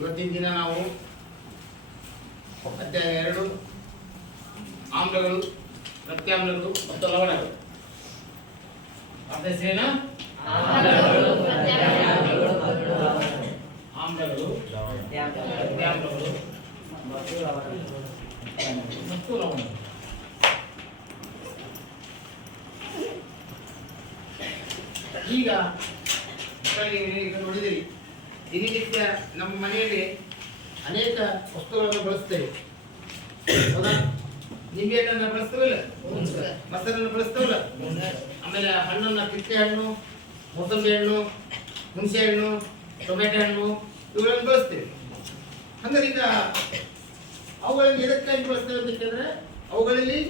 ಇವತ್ತಿನ ದಿನ ನಾವು ಅಧ್ಯಾಯ 2 ಆಮ್ಲಗಳು, ಪ್ರತ್ಯಾಮ್ಲಗಳು ಮತ್ತು ಲವಣಗಳು. ಅಭ್ಯಾಸೇನ ಆಮ್ಲಗಳು, ಪ್ರತ್ಯಾಮ್ಲಗಳು ಮತ್ತು ಲವಣಗಳು. ಈಗ ನೋಡಿದಿರಿ, ದಿನನಿತ್ಯ ನಮ್ಮ ಮನೆಯಲ್ಲಿ ಅನೇಕ ವಸ್ತುಗಳನ್ನು ಬಳಸ್ತೇವೆ. ಹೌದಾ? ನಿಂಬೆಹಣ್ಣನ್ನು ಬಳಸ್ತೇವಲ್ಲ, ಮೊಸರನ್ನು ಬಳಸ್ತೇವಲ್ಲ, ಆಮೇಲೆ ಹಣ್ಣನ್ನು ಕಿತ್ತಳೆ ಹಣ್ಣು, ಮೂಸಂಬಿ ಹಣ್ಣು, ಹುಣಸೆ ಹಣ್ಣು, ಟೊಮೆಟೊ ಹಣ್ಣು ಇವುಗಳನ್ನು ಬಳಸ್ತೇವೆ. ಹಂಗಾರೆ ಈಗ ಅವುಗಳನ್ನು ಎದಕ್ಕಾಗಿ ಬಳಸ್ತೇವೆ ಅಂತ ಕೇಳಿದ್ರೆ, ಅವುಗಳಲ್ಲಿ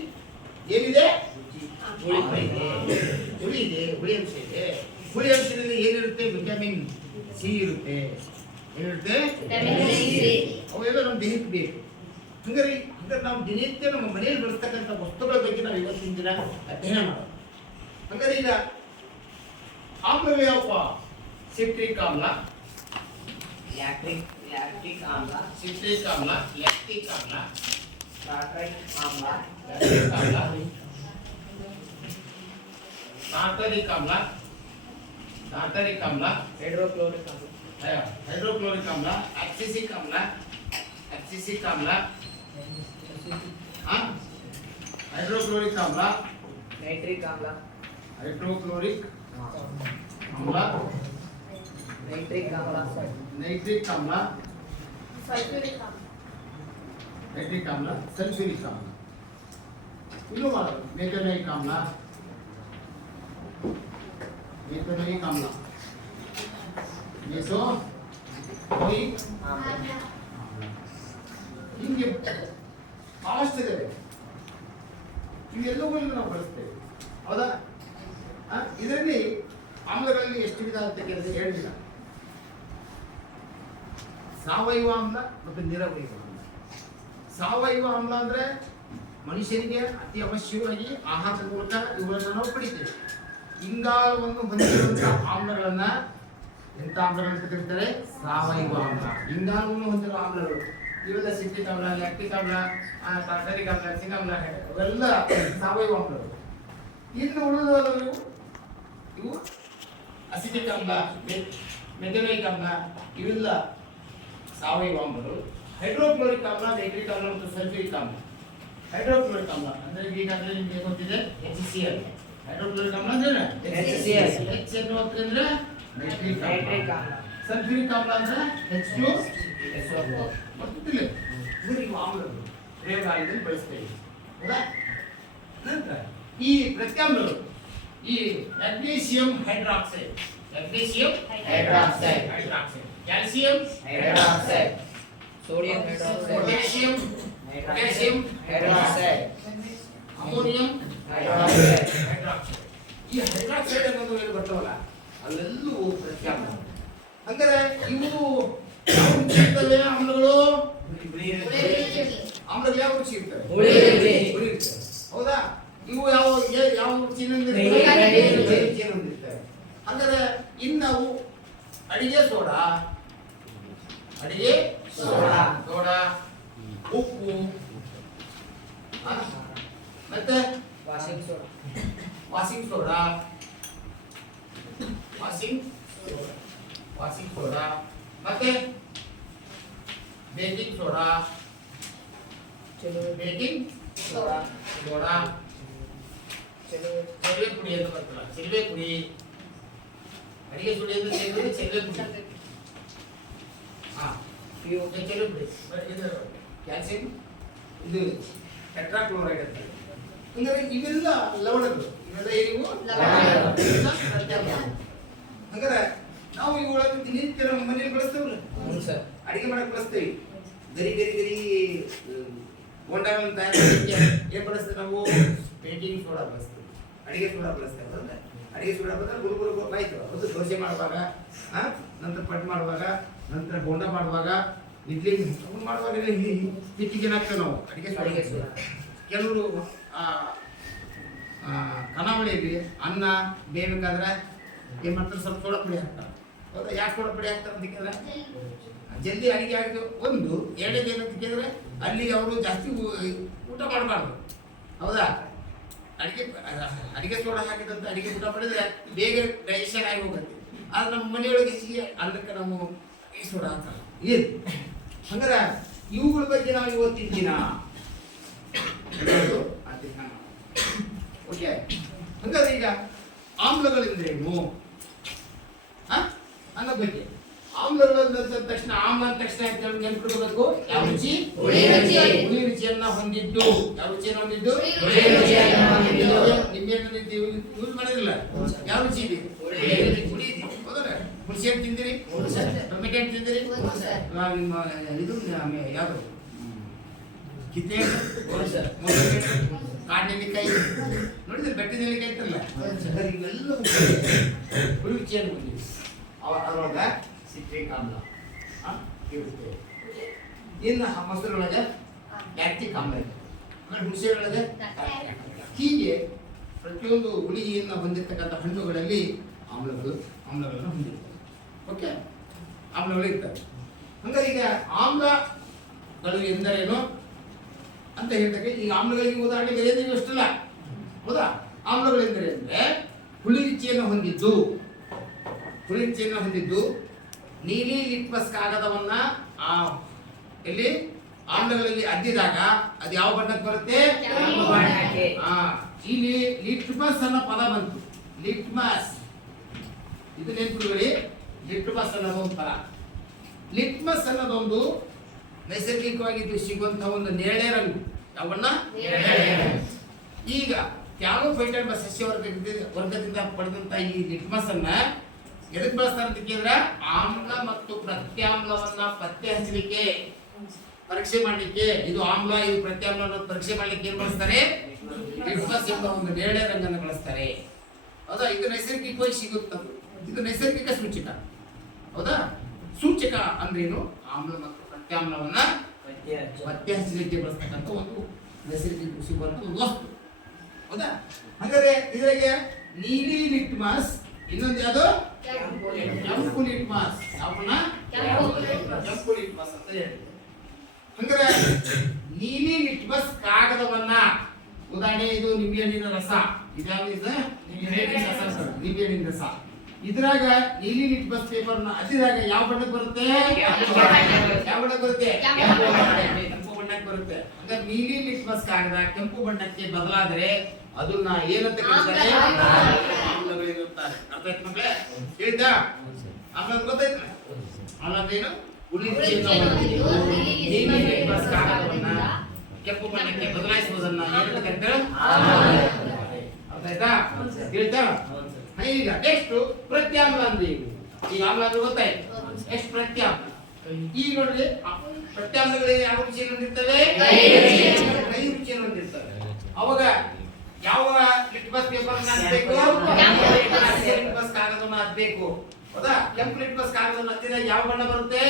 ಏನಿದೆ? ಹುಳಿ ಇದೆ, ಹುಳಿ ಅಂಶ ಇದೆ. ಹುಳಿ ಅಂಶದಲ್ಲಿ ಏನಿರುತ್ತೆ? ವಿಟಮಿನ್ ಸಿ ಇರುತ್ತೆ. ಏನಿರುತ್ತೆ? ಅವೆಲ್ಲ ನಮ್ಮ ದೇಹಕ್ಕೆ ಬೇಕು. ಹಂಗಾರೆ ನಾವು ದಿನನಿತ್ಯ ನಮ್ಮ ಮನೆಯಲ್ಲಿ ಬಳಸ್ತಕ್ಕಂಥ ವಸ್ತುಗಳ ಬಗ್ಗೆ ನಾವು ಇವತ್ತಿನ ದಿನ ಅಧ್ಯಯನ ಮಾಡೋದು. ಹಂಗಾರೆ ಈಗ ಆಮ್ಲಗಳು ಯಾವಪ್ಪ? ಸಿಟ್ರಿಕ್ ಆಮ್ಲ, ಲ್ಯಾಕ್ಟಿಕ್ ಆಮ್ಲ, ಸಿಟ್ರಿಕ್ ಆಮ್ಲ, ಲ್ಯಾಕ್ಟಿಕ್ ಆಮ್ಲ, ಟಾರ್ಟ್ರಿಕ್ ಆಮ್ಲ, ಟಾರ್ಟರಿಕ್ ಆಮ್ಲ, ಟಾರ್ಟರಿಕ್ ಆಮ್ಲ, ಹೈಡ್ರೋಕ್ಲೋರಿಕ್ ಆಮ್ಲ, ಹೈಡ್ರೋಕ್ಲೋರಿಕ್ ಆಮ್ಲ, ಅಬ್ಸಿಸಿಕ್ ಆಮ್ಲ, ಅಬ್ಸಿಸಿಕ್ ಆಮ್ಲ, ಹೈಡ್ರೋಕ್ಲೋರಿಕ್ ಆಮ್ಲ, ನೈಟ್ರಿಕ್ ಆಮ್ಲ, ಹೈಡ್ರೋಕ್ಲೋರಿಕ್ ಆಮ್ಲ, ನೈಟ್ರಿಕ್ ಆಮ್ಲ, ನೈಟ್ರಿಕ್ ಆಮ್ಲ, ಸಲ್ಫ್ಯೂರಿಕ್ ಆಮ್ಲ, ನೈಟ್ರಿಕ್ ಆಮ್ಲ, ಸಲ್ಫ್ಯೂರಿಕ್ ಆಮ್ಲ. ಇನ್ನು ಮೆಥನೈಕ್ ಆಮ್ಲ, ಮೆಥನೈಕ್ ಆಮ್ಲ, ಮೆಸೋಯಿಕ್ ಆಮ್ಲ. ಹಿಂಗೆ ಬಹಳಷ್ಟು ಇದಾವೆ. ಇವೆಲ್ಲವುಗಳನ್ನು ನಾವು ಬಳಸ್ತೇವೆ. ಹೌದಾ? ಇದರಲ್ಲಿ ಆಮ್ಲಗಳಲ್ಲಿ ಎಷ್ಟು ವಿಧ ಅಂತ ಕೇಳಿದ್ರೆ 2 ವಿಧ: ಸಾವಯವ ಆಮ್ಲ ಮತ್ತು ನಿರವಯವ ಆಮ್ಲ. ಸಾವಯವ ಆಮ್ಲ ಅಂದ್ರೆ ಮನುಷ್ಯನಿಗೆ ಅತಿ ಅವಶ್ಯವಾಗಿ ಆಹಾರದ ಮೂಲಕ ಇವುಗಳನ್ನು ನಾವು ಪಡಿತೇವೆ. ಇಂಗಾಲವನ್ನು ಹೊಂದಿರುವಂತಹ ಆಮ್ಲಗಳನ್ನ ಎಂಥ ಆಮ್ಲಗಳಂತ ಕರೀತಾರೆ? ಸಾವಯವ ಆಮ್ಲ. ಇಂಗಾಲವನ್ನು ಹೊಂದಿರುವ ಆಮ್ಲಗಳು ಇವೆಲ್ಲ ಸಿಟ್ರಿಕ್ ಆಮ್ಲ, ಲ್ಯಾಕ್ಟಿಕ್ ಆಮ್ಲ, ಟಾರ್ಟರಿಕ್ ಆಮ್ಲ, ಅಬ್ಸಿಸಿಕ್ ಆಮ್ಲ, ಅವೆಲ್ಲ ಸಾವಯವ ಆಮ್ಲಗಳು. ಇನ್ನು ಉಳಿದವರು ಇವು ಅಸಿಟಿಕ್ ಆಮ್ಲ, ಮೆಥನೈಕ್ ಆಮ್ಲ, ಇವೆಲ್ಲ ಸಾವಯವ ಆಮ್ಲಗಳು. ಹೈಡ್ರೋಕ್ಲೋರಿಕ್ ಆಮ್ಲ, ನೈಟ್ರಿಕ್ ಆಮ್ಲ ಮತ್ತು ಸಲ್ಫ್ಯೂರಿಕ್ ಆಮ್ಲ. ಹೈಡ್ರೋಕ್ಲೋರಿಕ್ ಆಮ್ಲ ಅಂದ್ರೆ ಈಗಾಗಲೇ ನಿಮಗೆ ಗೊತ್ತಿದೆ HCl. ಹೈಡ್ರೋಕ್ಲೋರಿಕ್ ಆಮ್ಲ ಅಂದ್ರೆ HCl. H ಅಂದ್ರೆ ನೈಟ್ರಿಕ್ ಆಮ್ಲ. ಸಲ್ಫ್ಯೂರಿಕ್ ಆಮ್ಲ ಅಂದ್ರೆ H2SO4. ಗೊತ್ತಿಲ್ಲ ಇವು ಆಮ್ಲಗಳು ಪ್ರಯೋಗಾಲಯದಲ್ಲಿ ಬಳಸ್ತೇವೆ. ಹೌದಾ? ನಂತರ ಈ ಪ್ರತ್ಯಾಮ್ಲಗಳು, ಈ magnesium hydroxide, magnesium hydroxide, calcium hydroxide, sodium hydroxide, potassium hydroxide, ammonium hydroxide. ಈ ಹೈಡ್ರಾಕ್ಸೈಡ್ ಅನ್ನೋದು ಏನು ಬರ್ತಾವಲ್ಲ ಅವೆಲ್ಲವೂ ಪ್ರತ್ಯಾಮ್ಲ. ಅಂದರೆ ಇವು ಯಾವ ರುಚಿ ಇರ್ತವೆ? ಆಮ್ಲಗಳು ಆಮ್ಲಗಳು ಯಾವ ರುಚಿ ಇರ್ತವೆ? ಹುಳಿ ಇರ್ತವೆ. ಹುಳಿ ಇರ್ತವೆ. ಹೌದಾ? ಇವು ಯಾವ ರುಚಿಯಿಂದ ಹೊಂದಿರ್ತವೆ. ಅಂದರೆ ಇನ್ನವು ಅಡಿಗೆ ಸೋಡಾ, ಸೋಡಾ, ಉಪ್ಪು, ಮತ್ತೆ ವಾಷಿಂಗ್ ಸೋಡಾ, ವಾಷಿಂಗ್ ಸೋಡಾ, ಮತ್ತೆ ಬೇಕಿಂಗ್ ಸೋಡಾ, ಚೆಲುವೆ ಪುಡಿ ಅಂತ ಬರ್ತಲ್ಲ, ಚೆಲುವೆ ಪುಡಿ, ಅಡಿಗೆ ಪುಡಿ ಅಂತ ಚೆಲುವೆ ಪುಡಿ, ಚೆಲುವೆ ಪುಡಿ, ಇದು ಕ್ಯಾಲ್ಸಿಯಂ, ಇದು ಟೆಟ್ರಾಕ್ಲೋರೈಡ್ ಅಂತ. ಅಂದರೆ ಇವೆಲ್ಲ ಲವಣಗಳು, ಇವೆಲ್ಲ ಏನಿವು ಪ್ರತ್ಯಾಮ್ಲ. ಹಾಗಾದ್ರೆ ನಾವು ಇವುಗಳನ್ನು ದಿನನಿತ್ಯ ನಮ್ಮ ಮನೆಯಲ್ಲಿ ಬಳಸ್ತೇವಲ್ಲ, ಅಡಿಗೆ ಮಾಡಕ್ಕೆ ಬಳಸ್ತೇವೆ. ಗರಿ ಬೋಂಡಗಳನ್ನು ತಯಾರಿಸಲಿಕ್ಕೆ ಏನು ಬಳಸ್ತೇವೆ ನಾವು? ಬೇಕಿಂಗ್ ಸೋಡಾ ಬಳಸ್ತೇವೆ, ಅಡಿಗೆ ಸೋಡಾ ಬಳಸ್ತೇವೆ. ಅಂದ್ರೆ ಅಡಿಗೆ ಸೋಡಾ ಬಂದ್ರೆ ಗುರುಗುರು ಆಯ್ತು. ಅದು ದೋಸೆ ಮಾಡುವಾಗ, ನಂತರ ಪಟ್ ಮಾಡುವಾಗ, ನಂತರ ಬೋಂಡ ಮಾಡುವಾಗ, ಇಡ್ಲಿ ಮಾಡುವಾಗ ಹಿಟ್ಟಿಗೆ ಹಾಕ್ತೇವೆ ನಾವು ಅಡಿಗೆ ಸೋಡಾ. ಕೆಲವರು ಖಾನಾವಳಿಯಲ್ಲಿ ಅನ್ನ ಬೇಯಬೇಕಾದ್ರೆ ಏನು ಮಾಡ್ತಾರೆ? ಸ್ವಲ್ಪ ಸೋಡಾ ಪುಡಿ ಹಾಕ್ತಾರೆ. ಹೌದಾ? ಯಾಕೆ ಸೋಡಾ ಪುಡಿ ಹಾಕ್ತಾರೆ ಅಂತ ಕೇಳಿದ್ರೆ ಜಲ್ದಿ ಅಡಿಗೆ ಆಗಿದೆ ಒಂದು. ಎರಡನೇದು ಏನಂತ ಕೇಳಿದ್ರೆ ಅಲ್ಲಿ ಅವರು ಜಾಸ್ತಿ ಊಟ ಮಾಡಬಾರ್ದು. ಹೌದಾ? ಅಡಿಗೆ ಸೋಡಾ ಹಾಕಿದಂತ ಅಡಿಗೆ ಊಟ ಮಾಡಿದ್ರೆ ಬೇಗ ಡೈಜೆಷನ್ ಆಗಿ ಹೋಗುತ್ತೆ. ಆದ್ರೆ ನಮ್ಮ ಮನೆಯೊಳಗೆ ಹೆಚ್ಚಿಗೆ ಅನ್ನಕ್ಕೆ ನಾವು ಈ ಸೋಡಾ ಹಾಕಲ್ಲ. ಏನು ಹಂಗಾರೆ ಇವುಗಳ ಬಗ್ಗೆ ನಾವು ಇವತ್ತಿನ ದಿನ ಓಕೆ. ಹಂಗಾದ್ರೆ ಈಗ ಆಮ್ಲಗಳೆಂದ್ರೇನು ಅನ್ನೋ ಬಗ್ಗೆ. ಆಮ್ಲಗಳು ಅಂದ ತಕ್ಷಣ ಆಮ್ಲ ಅಂದ ತಕ್ಷಣ ನೆನ್ಪಿಡ್ಬೇಕು. ಯಾವ ರುಚಿ? ಹುಳಿ ರುಚಿಯನ್ನ ಹೊಂದಿದ್ದು. ಯಾವ ರುಚಿಯನ್ನು ಹೊಂದಿದ್ದು? ನಿಮ್ಮೇನು ಯೂಸ್ ಮಾಡಿರಲಿಲ್ಲ. ಯಾವ ರುಚಿ ಇದೆ? ಹುಳಿ ಇದೆ. ಹೌದಲ್ಲ? ಹುಣಸೆ ಹಣ್ಣು ತಿಂದಿರಿ? ಟೊಮೆಟೊ ಹಣ್ಣು ತಿಂದಿರಿ? ನಿಮ್ಮ ಇದು ಯಾವುದು ಕಿತ್ತೆ ಕಾಡಿನೆಲ್ಲಿಕಾಯಿ ನೋಡಿದ್ರೆ ಬೆಟ್ಟದ ನೆಲ್ಲಿಕಾಯಿ ಇತ್ತಲ್ಲ, ಇವೆಲ್ಲ ಹುಳಿ ರುಚಿಯನ್ನು ಹೊಂದಿದೆ. ಅದರೊಳಗೆ ಸಿಟ್ರಿಕ್ ಆಮ್ಲ ಇರುತ್ತೆ. ಇನ್ನು ಮೊಸರೊಳಗೆ ಲ್ಯಾಕ್ಟಿಕ್ ಆಮ್ಲ ಇದೆ. ಆಮೇಲೆ ಹುಣಸೆಯೊಳಗೆ ಹೀಗೆ ಪ್ರತಿಯೊಂದು ಹುಳಿಯನ್ನು ಹೊಂದಿರತಕ್ಕಂಥ ಹಣ್ಣುಗಳಲ್ಲಿ ಆಮ್ಲಗಳನ್ನು ಹೊಂದಿರ್ತವೆ. ಓಕೆ, ಆಮ್ಲಗಳು ಇರ್ತವೆ. ಹಂಗಾರೆ ಈಗ ಆಮ್ಲಗಳು ಎಂದರೇನು ಅಂತ ಹೇಳ್ತಕ್ಕೆ ಈ ಆಮ್ಲಗಳಿಗೆ ಉದಾಹರಣೆ ಬೇರೆ ಅಷ್ಟಲ್ಲ. ಹೌದಾ? ಆಮ್ಲಗಳೆಂದರೆ ಅಂದ್ರೆ ಹುಳಿ ರುಚಿಯನ್ನು ಹೊಂದಿದ್ದು ನೀಲಿ ಲಿಟ್ಮಸ್ ಕಾಗದವನ್ನ ಇಲ್ಲಿ ಆಮ್ಲಗಳಲ್ಲಿ ಅದ್ದಿದಾಗ ಅದು ಯಾವ ಬಣ್ಣಕ್ಕೆ ಬರುತ್ತೆ? ಇಲ್ಲಿ ಲಿಟ್ಮಸ್ ಅನ್ನೋ ಪದ ಬಂತು. ಲಿಟ್ಮಸ್ ಇದು ನೆನ್ಪಿಟ್ಕೊಳ್ಳಿ. ಲಿಟ್ಮಸ್ ಅನ್ನೋದೊಂದು ಪದ. ಲಿಟ್ಮಸ್ ಅನ್ನೋದೊಂದು ನೈಸರ್ಗಿಕವಾಗಿ ಸಿಗುವಂತಹ ಒಂದು ನೇರಳೆ ರಂಗು. ಯಾವನ್ನ? ಈಗ ಥ್ಯಾನೋಫೈಟ ಎಂಬ ಸಸ್ಯ ವರ್ಗದಿಂದ ಪಡೆದಂತ ಈ ಲಿಟ್ಮಸ್ ಅನ್ನ ಎದಕ್ಕೆ ಬಳಸ್ತಾರೆ ಅಂತ ಕೇಳಿದ್ರೆ ಆಮ್ಲ ಮತ್ತು ಪ್ರತ್ಯಾಮ್ಲವನ್ನ ಪತ್ತೆ ಹಚ್ಚಲಿಕ್ಕೆ, ಪರೀಕ್ಷೆ ಮಾಡಲಿಕ್ಕೆ. ಇದು ಆಮ್ಲ, ಇದು ಪ್ರತ್ಯಾಮ್ಲ ಅನ್ನೋದು ಪರೀಕ್ಷೆ ಮಾಡಲಿಕ್ಕೆ ಏನ್ ಬಳಸ್ತಾರೆ? ಲಿಟ್ಮಸ್ ಎಂಬ ಒಂದು ನೇರಳೆ ರಂಗನ್ನು ಬಳಸ್ತಾರೆ. ಹೌದಾ? ಇದು ನೈಸರ್ಗಿಕವಾಗಿ ಸಿಗುತ್ತದೆ. ಇದು ನೈಸರ್ಗಿಕ ಸೂಚಕ. ಹೌದಾ? ಸೂಚಕ ಅಂದ್ರೇನು? ಆಮ್ಲ ಮತ್ತು ಪ್ರತ್ಯಾಮ್ಲವನ್ನ ಪತ್ತೆ ಹಚ್ಚಲಿಕ್ಕೆ ಬಳಸ್ತಕ್ಕಂಥ ಒಂದು ನೈಸರ್ಗಿಕ ಸಿಗುವಂತ ಒಂದು ವಸ್ತು. ಹೌದಾ? ಹಾಗಾದ್ರೆ ಇದರಿಗೆ ನೀಲಿ ಲಿಟ್ಮಸ್, ಇನ್ನೊಂದು ಯಾವುದು? ಕೆಂಪು ಲಿಟ್ಮಸ್. ಯಾವನ್ನ? ಕೆಂಪು ಲಿಟ್ಮಸ್ ಅಂತ ಹೇಳಿ. ಹಂಗಾರೆ ನೀಲಿ ಲಿಟ್ಮಸ್ ಕಾಗದವನ್ನ, ಉದಾಹರಣೆ ಇದು ನಿಂಬೆಹಣ್ಣಿನ ರಸ. ಇದ್ಯಾವುದು? ನಿಂಬೆಹಣ್ಣಿನ ರಸ. ಇದ್ರಾಗ ನೀಲಿ ಲಿಟ್ಮಸ್ ಪೇಪರ್ ನ ಅದ್ದಿದಾಗ ಯಾವ ಬಣ್ಣಕ್ಕೆ ಬರುತ್ತೆ? ಯಾವ ಬಣ್ಣಕ್ಕೆ ಬರುತ್ತೆ? ಕೆಂಪು ಬಣ್ಣಕ್ಕೆ ಬರುತ್ತೆ. ಹಂಗಾರೆ ನೀಲಿ ಲಿಟ್ಮಸ್ ಕಾಗದ ಕೆಂಪು ಬಣ್ಣಕ್ಕೆ ಬದಲಾದ್ರೆ ಅದನ್ನ ಏನಂತ ಕರೀತಾರೆ? ಆಮ್ಲಗಳಿರುತ್ತಾರೆ. ಅರ್ಥ ಆಯ್ತು ಮಕ್ಕಳೇ? ಹೇಳಿದ್ದಾ? ಆಮ್ಲ ಗೊತ್ತಾಯ್ತು? ಆಮ್ಲ ಅಂದ್ರೇನು? ಹುಳಿ ರುಚಿಯನ್ನು ಹೊಂದಿದ್ದು ನೀಲಿ ಲಿಟ್ಮಸ್ ಕಾಗದವನ್ನ ಕೆಂಪು ಬಣ್ಣಕ್ಕೆ ಬದಲಾಯಿಸುವುದನ್ನ ಏನಂತ ಕರೀತಾರೆ? ಅರ್ಥ ಆಯ್ತಾ? ಹೇಳ್ತಾ? ಈಗ ನೆಕ್ಸ್ಟ್ ಪ್ರತ್ಯಾಮ್ಲ ಅಂದ್ರೆ ಏನು? ಈಗ ಆಮ್ಲ ಅಂದ್ರೆ ಗೊತ್ತಾಯ್ತು. ನೆಕ್ಸ್ಟ್ ಪ್ರತ್ಯಾಮ್ಲ. ಈಗ ನೋಡ್ರಿ, ಪ್ರತ್ಯಾಮ್ಲಗಳು ಯಾವ ರುಚಿಯನ್ನು ಹೊಂದಿರ್ತವೆ? ಕಹಿ ರುಚಿಯನ್ನು ಹೊಂದಿರ್ತವೆ. ಅವಾಗ ಯಾವ ಲಿಟ್ಮಸ್ ಪೇಪರ್ ಹಾಕಬೇಕು? ಲಿಟ್ಮಸ್ ಕಾಗದವನ್ನು ಹಾಕಬೇಕು. ಹೌದಾ? ಕೆಂಪು ಲಿಟ್ಮಸ್ ಕಾಗದವನ್ನು ಹತ್ತಿದಾಗ ಯಾವ ಬಣ್ಣ ಬರುತ್ತೆ?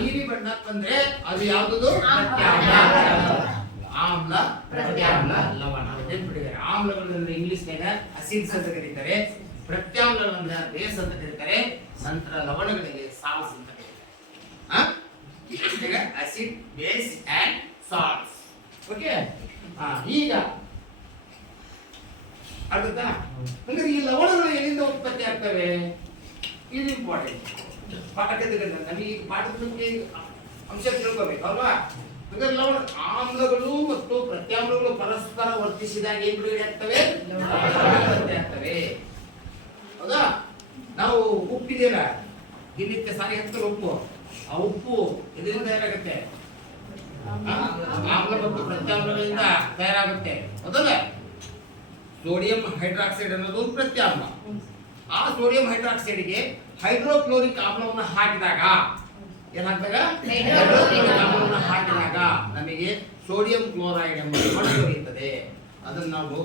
ನೀಲಿ ಬಣ್ಣ ಬಂದ್ರೆ ಅದು ಯಾವುದು? ಆಮ್ಲ, ಪ್ರತ್ಯಾಮ್ಲ, ಲವಣ. ನೆನ್ಪಿಟ್ಟಿದ್ದಾರೆ. ಆಮ್ಲಗಳು ಅಂದ್ರೆ ಇಂಗ್ಲಿಷ್ನಾಗ ಅಸಿಡ್ಸ್ ಅಂತ ಕರೀತಾರೆ. ಪ್ರತ್ಯಾಮ್ಲಗಳನ್ನ ಬೇಸ್ ಅಂತ ಕರೀತಾರೆ. ನಂತರ ಲವಣಗಳಿಗೆ ಸಾಲ್ಸ್ ಅಂತ ಕರೀತಾರೆ. Acid, base and salts. Okay. ಈಗ ಅರ್ಥ? ಅಂದ್ರೆ ಈ ಲವಣಗಳು ಎಲ್ಲಿಂದ ಉತ್ಪತ್ತಿ ಆಗ್ತವೆ? ಇದು ಇಂಪಾರ್ಟೆಂಟ್. ಪಾಠಕ್ಕೆ ನಮಗೆ ಪಾಠದ ಬಗ್ಗೆ ಅಂಶ ತಿಳ್ಕೋಬೇಕು ಅಲ್ವಾ? ಹಾಗಾದ್ರೆ ಲವಣ, ಆಮ್ಲಗಳು ಮತ್ತು ಪ್ರತ್ಯಾಮ್ಲಗಳು ಪರಸ್ಪರ ವರ್ತಿಸಿದಾಗ ಏನ್ ಬಿಡುಗಡೆ ಆಗ್ತವೆ? ಆಗ್ತವೆ. ಹೌದಾ? ನಾವು ಉಪ್ಪಿದೆಯಲ್ಲ, ದಿನಕ್ಕೆ ಸಾರಿ ಹತ್ತಲು ಉಪ್ಪು. ಆ ಉಪ್ಪು ಇದರಿಂದ ತಯಾರಾಗುತ್ತೆ. ಆಮ್ಲ ಮತ್ತು ಪ್ರತ್ಯಾಮ್ಲಗಳಿಂದ ತಯಾರಾಗುತ್ತೆ. ಹೌದಲ್ಲ? ಸೋಡಿಯಂ ಹೈಡ್ರಾಕ್ಸೈಡ್ ಅನ್ನೋದು ಪ್ರತ್ಯಾಮ್ಲ. ಆ ಸೋಡಿಯಂ ಹೈಡ್ರಾಕ್ಸೈಡ್ಗೆ ಹೈಡ್ರೋಕ್ಲೋರಿಕ್ ಆಮ್ಲವನ್ನು ಹಾಕಿದಾಗ ಏನಾಗ್ತದೆ? ಹೈಡ್ರೋಕ್ಲೋರಿಕ್ ಆಮ್ಲವನ್ನು ಹಾಕಿದಾಗ ನಮಗೆ ಸೋಡಿಯಂ ಕ್ಲೋರೈಡ್ ಎಂಬ ಲವಣ ದೊರೆಯುತ್ತದೆ. ಅದನ್ನು ನಾವು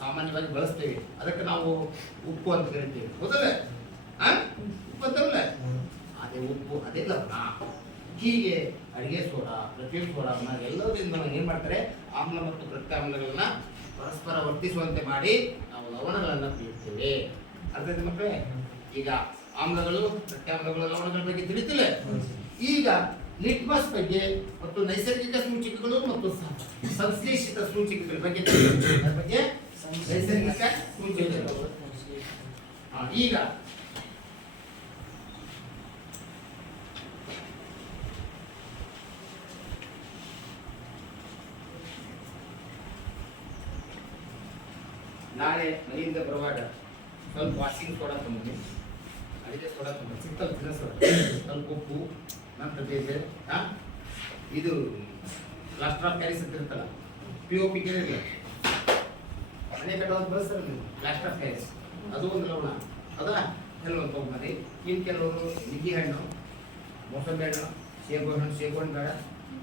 ಸಾಮಾನ್ಯವಾಗಿ ಬಳಸ್ತೇವೆ. ಅದಕ್ಕೆ ನಾವು ಉಪ್ಪು ಅಂತ ಕರಿತೇವೆ. ಹೌದಲ್ಲ? ಉಪ್ಪು ಅಂತಾರಲ್ಲ, ಅದೇ ಉಪ್ಪು, ಅದೇ ಲವಣ. ಹೀಗೆ ಅಡಿಗೆ ಸೋಡಾ, ಪ್ರತಿಯೊಂದು ಸೋಡಾ ಎಲ್ಲದರಿಂದ ಏನ್ ಮಾಡ್ತಾರೆ? ಆಮ್ಲ ಮತ್ತು ಪ್ರತ್ಯಾಮ್ಲಗಳನ್ನ ಪರಸ್ಪರ ವರ್ತಿಸುವಂತೆ ಮಾಡಿ ನಾವು ಲವಣಗಳನ್ನ ಪಡೆಯುತ್ತೇವೆ. ಅರ್ಥ ಮಕ್ಕಳೇ? ಈಗ ಆಮ್ಲಗಳು ಪ್ರತ್ಯಾಮ್ಲಗಳು ಲವಣಗಳ ಬಗ್ಗೆ ತಿಳಿತಿಲ್ಲ. ಈಗ ಲಿಟ್ಮಸ್ ಬಗ್ಗೆ ಮತ್ತು ನೈಸರ್ಗಿಕ ಸೂಚಕಗಳು ಮತ್ತು ಸಂಶ್ಲೇಷಿತ ಸೂಚಕಗಳ ಬಗ್ಗೆ ಅದ್ರ ಬಗ್ಗೆ ನೈಸರ್ಗಿಕ ಸೂಚಕಗಳು. ಈಗ ನಾಳೆ ಮನೆಯಿಂದ ಬರುವಾಗ ಸ್ವಲ್ಪ ವಾಷಿಂಗ್ ಸೋಡಾ ತಂಬಿ, ಅಡಿಗೆ ಸೋಡಾ ತಂಬಿ, ಸಿಂಪಲ್ ದಿನಸ ಸ್ವಲ್ಪ ಉಪ್ಪು, ನಂತರ ಬೇರೆ ಇದು ಪ್ಲಾಸ್ಟರ್ ಆಫ್ ಪ್ಯಾರಿಸ್ ಅಂತ ಇರ್ತಲ್ಲ, POP ಕೇಳಿರಲಿಲ್ಲ, ಮನೆ ಕಟ್ಟೋದು ಬಳಸ್ತಾರೆ ನೀವು ಪ್ಲಾಸ್ಟರ್ ಆಫ್ ಪ್ಯಾರಿಸ್, ಅದು ಒಂದು ಲವಣ ಅದ ಕೆಲವೊಂದು ತೊಗೊಂಬರಿ. ಇನ್ನು ಕೆಲವರು ನಿಂಬೆ ಹಣ್ಣು, ಮೋಸಂಬಿ ಹಣ್ಣು, ಸೇಬು ಹಣ್ಣು ಬೇಡ,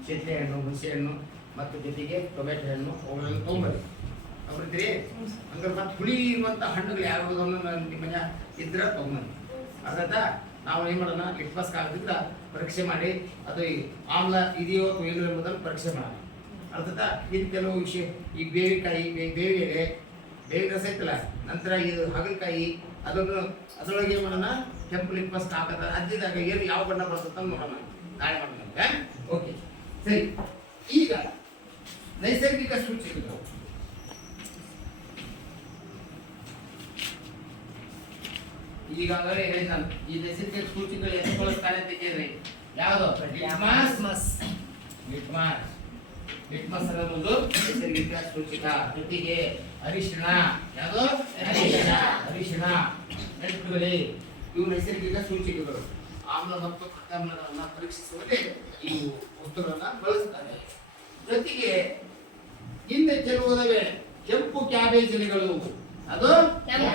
ಕಿತ್ತಳೆ ಹಣ್ಣು, ಹುಣಸೆ ಹಣ್ಣು ಮತ್ತು ಜೊತೆಗೆ ಟೊಮೆಟೊ ಹಣ್ಣು ಅವುಗಳನ್ನು ತೊಗೊಂಬರಿ. ಅವ್ರಿದ್ರಿ ಹಂಗಾರೆ ಮತ್ತೆ ಹುಳಿ ಇರುವಂಥ ಹಣ್ಣುಗಳು ಯಾವುದನ್ನು ನಿಮ್ಮ ಮನೆ ಇದ್ರೆ ತೊಗೊಂಬಂದು ಅರ್ಥ. ನಾವು ಏನು ಮಾಡೋಣ, ಲಿಟ್ಮಸ್ ಕಾಗದಿಂದ ಪರೀಕ್ಷೆ ಮಾಡಿ ಅದು ಆಮ್ಲ ಇದೆಯೋ ಅಥವಾ ಇಲ್ಲೋ ಎಂಬುದನ್ನು ಪರೀಕ್ಷೆ ಮಾಡೋಣ ಅರ್ಥದ. ಇನ್ನು ಕೆಲವು ವಿಷಯ ಈ ಬೇವಿಕಾಯಿ, ಬೇವಿನ ಎಲೆ, ಬೇವಿನ ರಸ ಇತ್ತಲ್ಲ, ನಂತರ ಇದು ಹಾಗಲಕಾಯಿ, ಅದರೊಳಗೆ ಏನು ಮಾಡೋಣ, ಕೆಂಪು ಲಿಟ್ಮಸ್ ಹಾಕದ ಅದ್ದಿದಾಗ ಏನು ಯಾವ ಬಣ್ಣ ಬರ್ತದೆ ಅಂತ ನೋಡೋಣ, ನಾಳೆ ಮಾಡೋಣ. ಓಕೆ ಸರಿ. ಈಗ ನೈಸರ್ಗಿಕ ಸೂಚಕಗಳು. ಈಗಾಗಲೇ ಹೇಳಿದ ನಾನು ಈ ನೈಸರ್ಗಿಕ ಸೂಚಕಗಳು ಎಷ್ಟು ಬಳಸ್ತಾರೆ ಅಂತ ಕೇಳಿದ್ರಿ. ಯಾವುದು? ಲಿಟ್ಮಸ್ ಅನ್ನೋದು ನೈಸರ್ಗಿಕ ಸೂಚಕ. ಜೊತೆಗೆ ಅರಿಶಿಣ, ಯಾವುದು? ಅರಿಶಿಣ ನೆನಪಿಟ್ಕೊಳ್ಳಿ, ಇವು ನೈಸರ್ಗಿಕ ಸೂಚಕಗಳು. ಆಮ್ಲ ಮತ್ತು ಪ್ರತ್ಯಾಮ್ಲಗಳನ್ನ ಪರೀಕ್ಷಿಸುವಲ್ಲಿ ಈ ವಸ್ತುಗಳನ್ನ ಬಳಸ್ತಾರೆ. ಜೊತೆಗೆ ಹಿಂದೆ ಕೆಲವುದವೆ ಕೆಂಪು ಕ್ಯಾಬೇಜ್ ಎಲೆಗಳು, ಅದು ಕೆಂಪು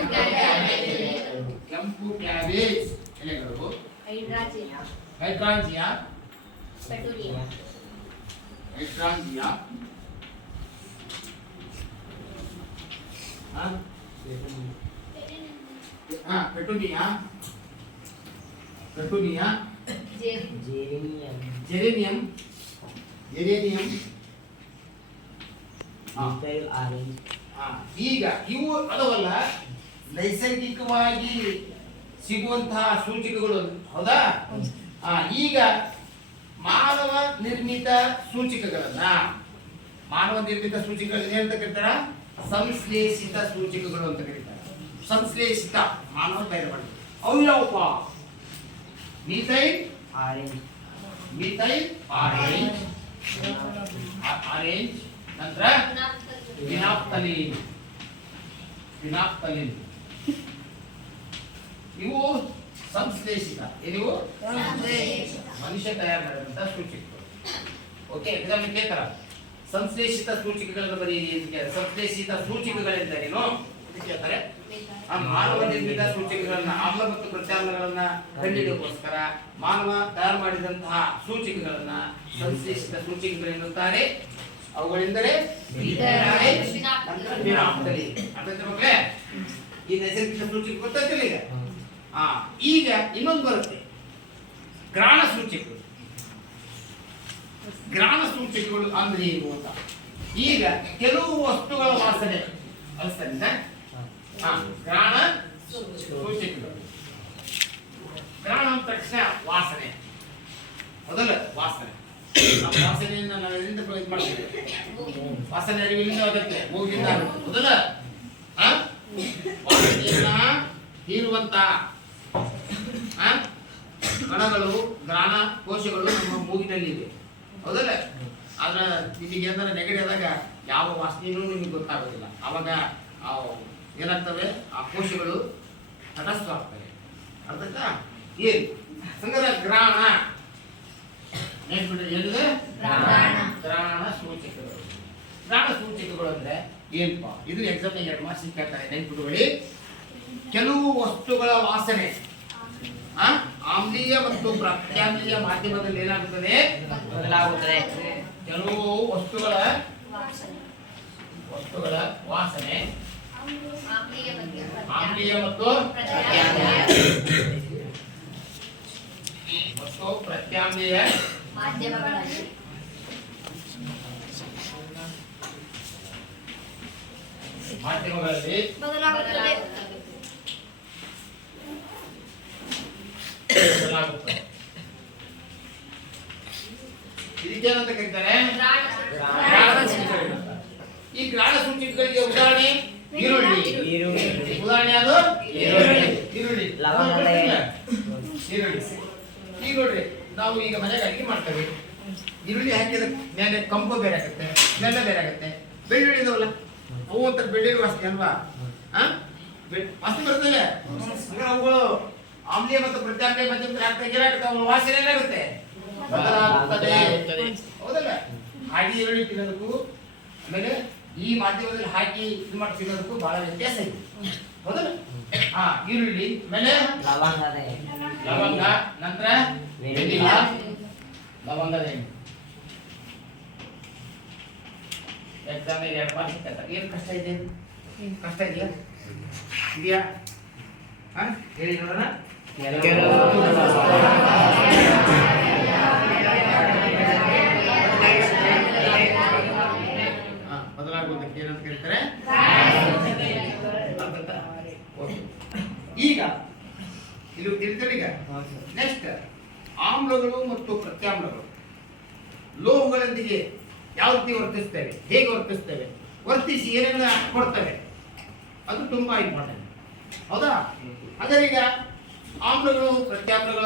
ಕ್ಯಾಬೇಜ್ ಎಲೆಗಳು, ಹೈಡ್ರಾಂಜಿಯಾ, ಪೆಟೂನಿಯಾ, ಜೆರೇನಿಯಂ, ಈಗ ಇವು ಅದವಲ್ಲ ನೈಸರ್ಗಿಕವಾಗಿ ಸಿಗುವಂತಹ ಸೂಚಕಗಳು, ಹೌದಾ? ಈಗ ಮಾನವ ನಿರ್ಮಿತ ಸೂಚಕಗಳನ್ನ ಏನಂತ ಕರೀತಾರ? ಸಂಶ್ಲೇಷಿತ ಸೂಚಕಗಳು ಅಂತ ಕರೀತಾರೆ. ಸಂಶ್ಲೇಷಿತ ಮಾನವ ತಯಾರು ಮಾಡಿದ್ರು. ಅವು ಯಾವಪ್ಪ? ಮೀಥೈಲ್ ಆರೆಂಜ್, ನಂತರ ಫಿನಾಪ್ತಲಿನ್. ಇವು ಸಂಶ್ಲೇಷಿತ. ಏನಿವು? ಮನುಷ್ಯ ತಯಾರು ಮಾಡಿದಂತಹ ಸೂಚಕಗಳು. ಓಕೆ, ಎಕ್ಸಾಮ್ ಕೇಳ್ತಾರ ಸಂಶ್ಲೇಷಿತ ಸೂಚಕಗಳನ್ನು ಬರೀರಿ ಅಂತ ಕೇಳ್ತಾರೆ. ಸಂಶ್ಲೇಷಿತ ಸೂಚಕಗಳೆಂದರೇನು ಅಂತ ಕೇಳ್ತಾರೆ. ಮಾನವ ನಿರ್ಮಿತ ಸೂಚಕಗಳನ್ನ, ಆಮ್ಲ ಮತ್ತು ಪ್ರತ್ಯಾಮ್ಲಗಳನ್ನ ಕಂಡುಹಿಡಿಯೋಕ್ಕೋಸ್ಕರ ಮಾನವ ತಯಾರು ಮಾಡಿದಂತಹ ಸೂಚಕಗಳನ್ನ ಸಂಶ್ಲೇಷಿತ ಸೂಚಕಗಳೆನ್ನುತ್ತಾರೆ. ಅವುಗಳೆಂದರೆ ಈ ನೈಸರ್ಗಿಕ ಸೂಚಕ ಗೊತ್ತಾಗ್ತಿಲ್ಲ ಈಗ. ಈಗ ಇನ್ನೊಂದು ಬರುತ್ತೆ, ಗ್ರಾಣ ಸೂಚಕಗಳು. ಗ್ರಾಣ ಸೂಚಕಗಳು ಅಂದ್ರೆ ಏನು ಅಂತ. ಈಗ ಕೆಲವು ವಸ್ತುಗಳ ವಾಸನೆ ಅನಿಸ್ತಂತ ಗ್ರಾಣ ಸೂಚಕಗಳು. ಗ್ರಾಣ ಅಂದ ತಕ್ಷಣ ವಾಸನೆ, ಮೊದಲ ವಾಸನೆ. ವಾಸನೆಯನ್ನು ನಾವು ಎಲ್ಲಿಂದ ಇದು ಮಾಡ್ತೀವಿ? ವಾಸನೆ ಅರಿವಿನಿಂದ ಆಗುತ್ತೆ, ಮೂಗಿನಿಂದ ಆಗುತ್ತೆ. ಮೊದಲ ವಾಸನೆಯನ್ನ ಹೀರುವಂತ ಕಣಗಳು, ಗ್ರಾಣ ಕೋಶಗಳು ನಮ್ಮ ಮೂಗಿನಲ್ಲಿವೆ, ಹೌದಲ್ಲ? ಆದ್ರೆ ನಿಮಗೆ ಏನಾರ ನೆಗಡಿ ಆದಾಗ ಯಾವ ವಾಸನೆಯೂ ನಿಮಗೆ ಗೊತ್ತಾಗೋದಿಲ್ಲ. ಆವಾಗ ಏನಾಗ್ತವೆ? ಆ ಕೋಶಗಳು ತಟಸ್ಥವಾಗ್ತವೆ. ಅರ್ಥ? ಏನು ಸಂಗದ ಗ್ರಾಣ ಏನಿದೆ? ಗ್ರಾಣ ಸೂಚಕಗಳು. ಗ್ರಾಣ ಸೂಚಕಗಳು ಅಂದ್ರೆ ಏನಪ್ಪ? ಇದು ಎಕ್ಸಾಮ್ 2 ಮಾರ್ಕ್ಸ್ ಕೇಳ್ತಾರೆ, ನೆನ್ಪಿಟ್ಕೊಳ್ಳಿ. ಕೆಲವು ವಸ್ತುಗಳ ವಾಸನೆ ಆಮ್ಲೀಯ ಮತ್ತು ಪ್ರತ್ಯಾಮ್ಲೀಯ ಮಾಧ್ಯಮದಲ್ಲಿ ಏನಾಗುತ್ತದೆ? ಬದಲಾಗುತ್ತದೆ. ಕೆಲವು ವಸ್ತುಗಳ ವಾಸನೆ ಆಮ್ಲೀಯ ಮತ್ತು ಪ್ರತ್ಯಾಮ್ಲೀಯ ಮಾಧ್ಯಮಗಳಲ್ಲಿ ಬದಲಾಗುತ್ತದೆ. ಬದಲಾಗುತ್ತದೆ. ಇದಕ್ಕೇನಂತ ಕರೀತಾರೆ? ಗ್ರಾಣ ಸೂಚಕಗಳು. ಈ ಗ್ರಾಣ ಸೂಚಕಗಳಿಗೆ ಉದಾಹರಣೆ ಈರುಳ್ಳಿ. ಉದಾಹರಣೆ ಅದು ಈರುಳ್ಳಿ. ಈರುಳ್ಳಿ. ಈಗ ನೋಡ್ರಿ, ನಾವು ಈಗ ಮನೆಗೆ ಅಡಿಗೆ ಮಾಡ್ತೇವೆ. ಈರುಳ್ಳಿ ಹಾಕಿದ ಮೇಲೆ ಕಂಪು ಬೇರೆ ಆಗುತ್ತೆ, ಸ್ಮೆಲ್ಲ ಬೇರೆ ಆಗುತ್ತೆ. ಬೆಳ್ಳುಳ್ಳಿ ಇದಾವಲ್ಲ, ಅವು ಒಂಥರ ಬೆಳ್ಳುಳ್ಳಿ ವಾಸನೆ ಅಲ್ವಾ? ವಾಸನೆ ಬರ್ತದೆ. ಅಂದ್ರೆ ಅವುಗಳು ಆಮ್ಲೀಯ ಮತ್ತು ಪ್ರತ್ಯಾಮ್ಲೀಯ ಮಧ್ಯಂತರ ಆಗ್ತಾ ಏನಾಗುತ್ತೆ, ಅವುಗಳ ವಾಸನೆ ಏನಾಗುತ್ತೆ, ಬದಲಾಗುತ್ತದೆ. ಹೌದಲ್ಲ? ಹಾಗೆ ಈರುಳ್ಳಿ ತಿನ್ನೋದಕ್ಕೂ ಆಮೇಲೆ ಈ ಮಾಧ್ಯಮದಲ್ಲಿ ಹಾಕಿ ಇದು ಮಾಡಿ ತಿನ್ನೋದಕ್ಕೂ ಬಹಳ ವ್ಯತ್ಯಾಸ ಇದೆ. ಹೌದಲ್ಲ? ಈರುಳ್ಳಿ ಮೇಲೆ ಲವಂಗ, ನಂತರ ಲವಂಗದ ಎಣ್ಣೆ. ಎಕ್ಸಾಮ್ 2 ಮಾರ್ಕ್ಸ್ ಸಿಗ್ತದೆ. ಏನು ಕಷ್ಟ ಇದೆ? ಕಷ್ಟ ಇದೆಯಾ? ಇದೆಯಾ? ಹೇಳಿ ನೋಡೋಣ. ಬದಲಾಗುವುದಕ್ಕೆ ಏನಂತ ಕರೀತಾರೆ? ಈಗ ಇಲ್ಲಿ ತಿಳಿತಾರೆ. ಈಗ ನೆಕ್ಸ್ಟ್, ಆಮ್ಲಗಳು ಮತ್ತು ಪ್ರತ್ಯಾಮ್ಲಗಳು ಲೋಹಗಳೊಂದಿಗೆ ಯಾವ ರೀತಿ ವರ್ತಿಸ್ತೇವೆ, ಹೇಗೆ ವರ್ತಿಸ್ತೇವೆ, ವರ್ತಿಸಿ ಏನೇನು ಕೊಡ್ತವೆ, ಅದು ತುಂಬಾ ಇಂಪಾರ್ಟೆಂಟ್. ಹೌದಾ? ಹಾಗಾದ್ರೆ ಈಗ ಆಮ್ಲಗಳು ಪ್ರತ್ಯಾಮ್ಲಗಳ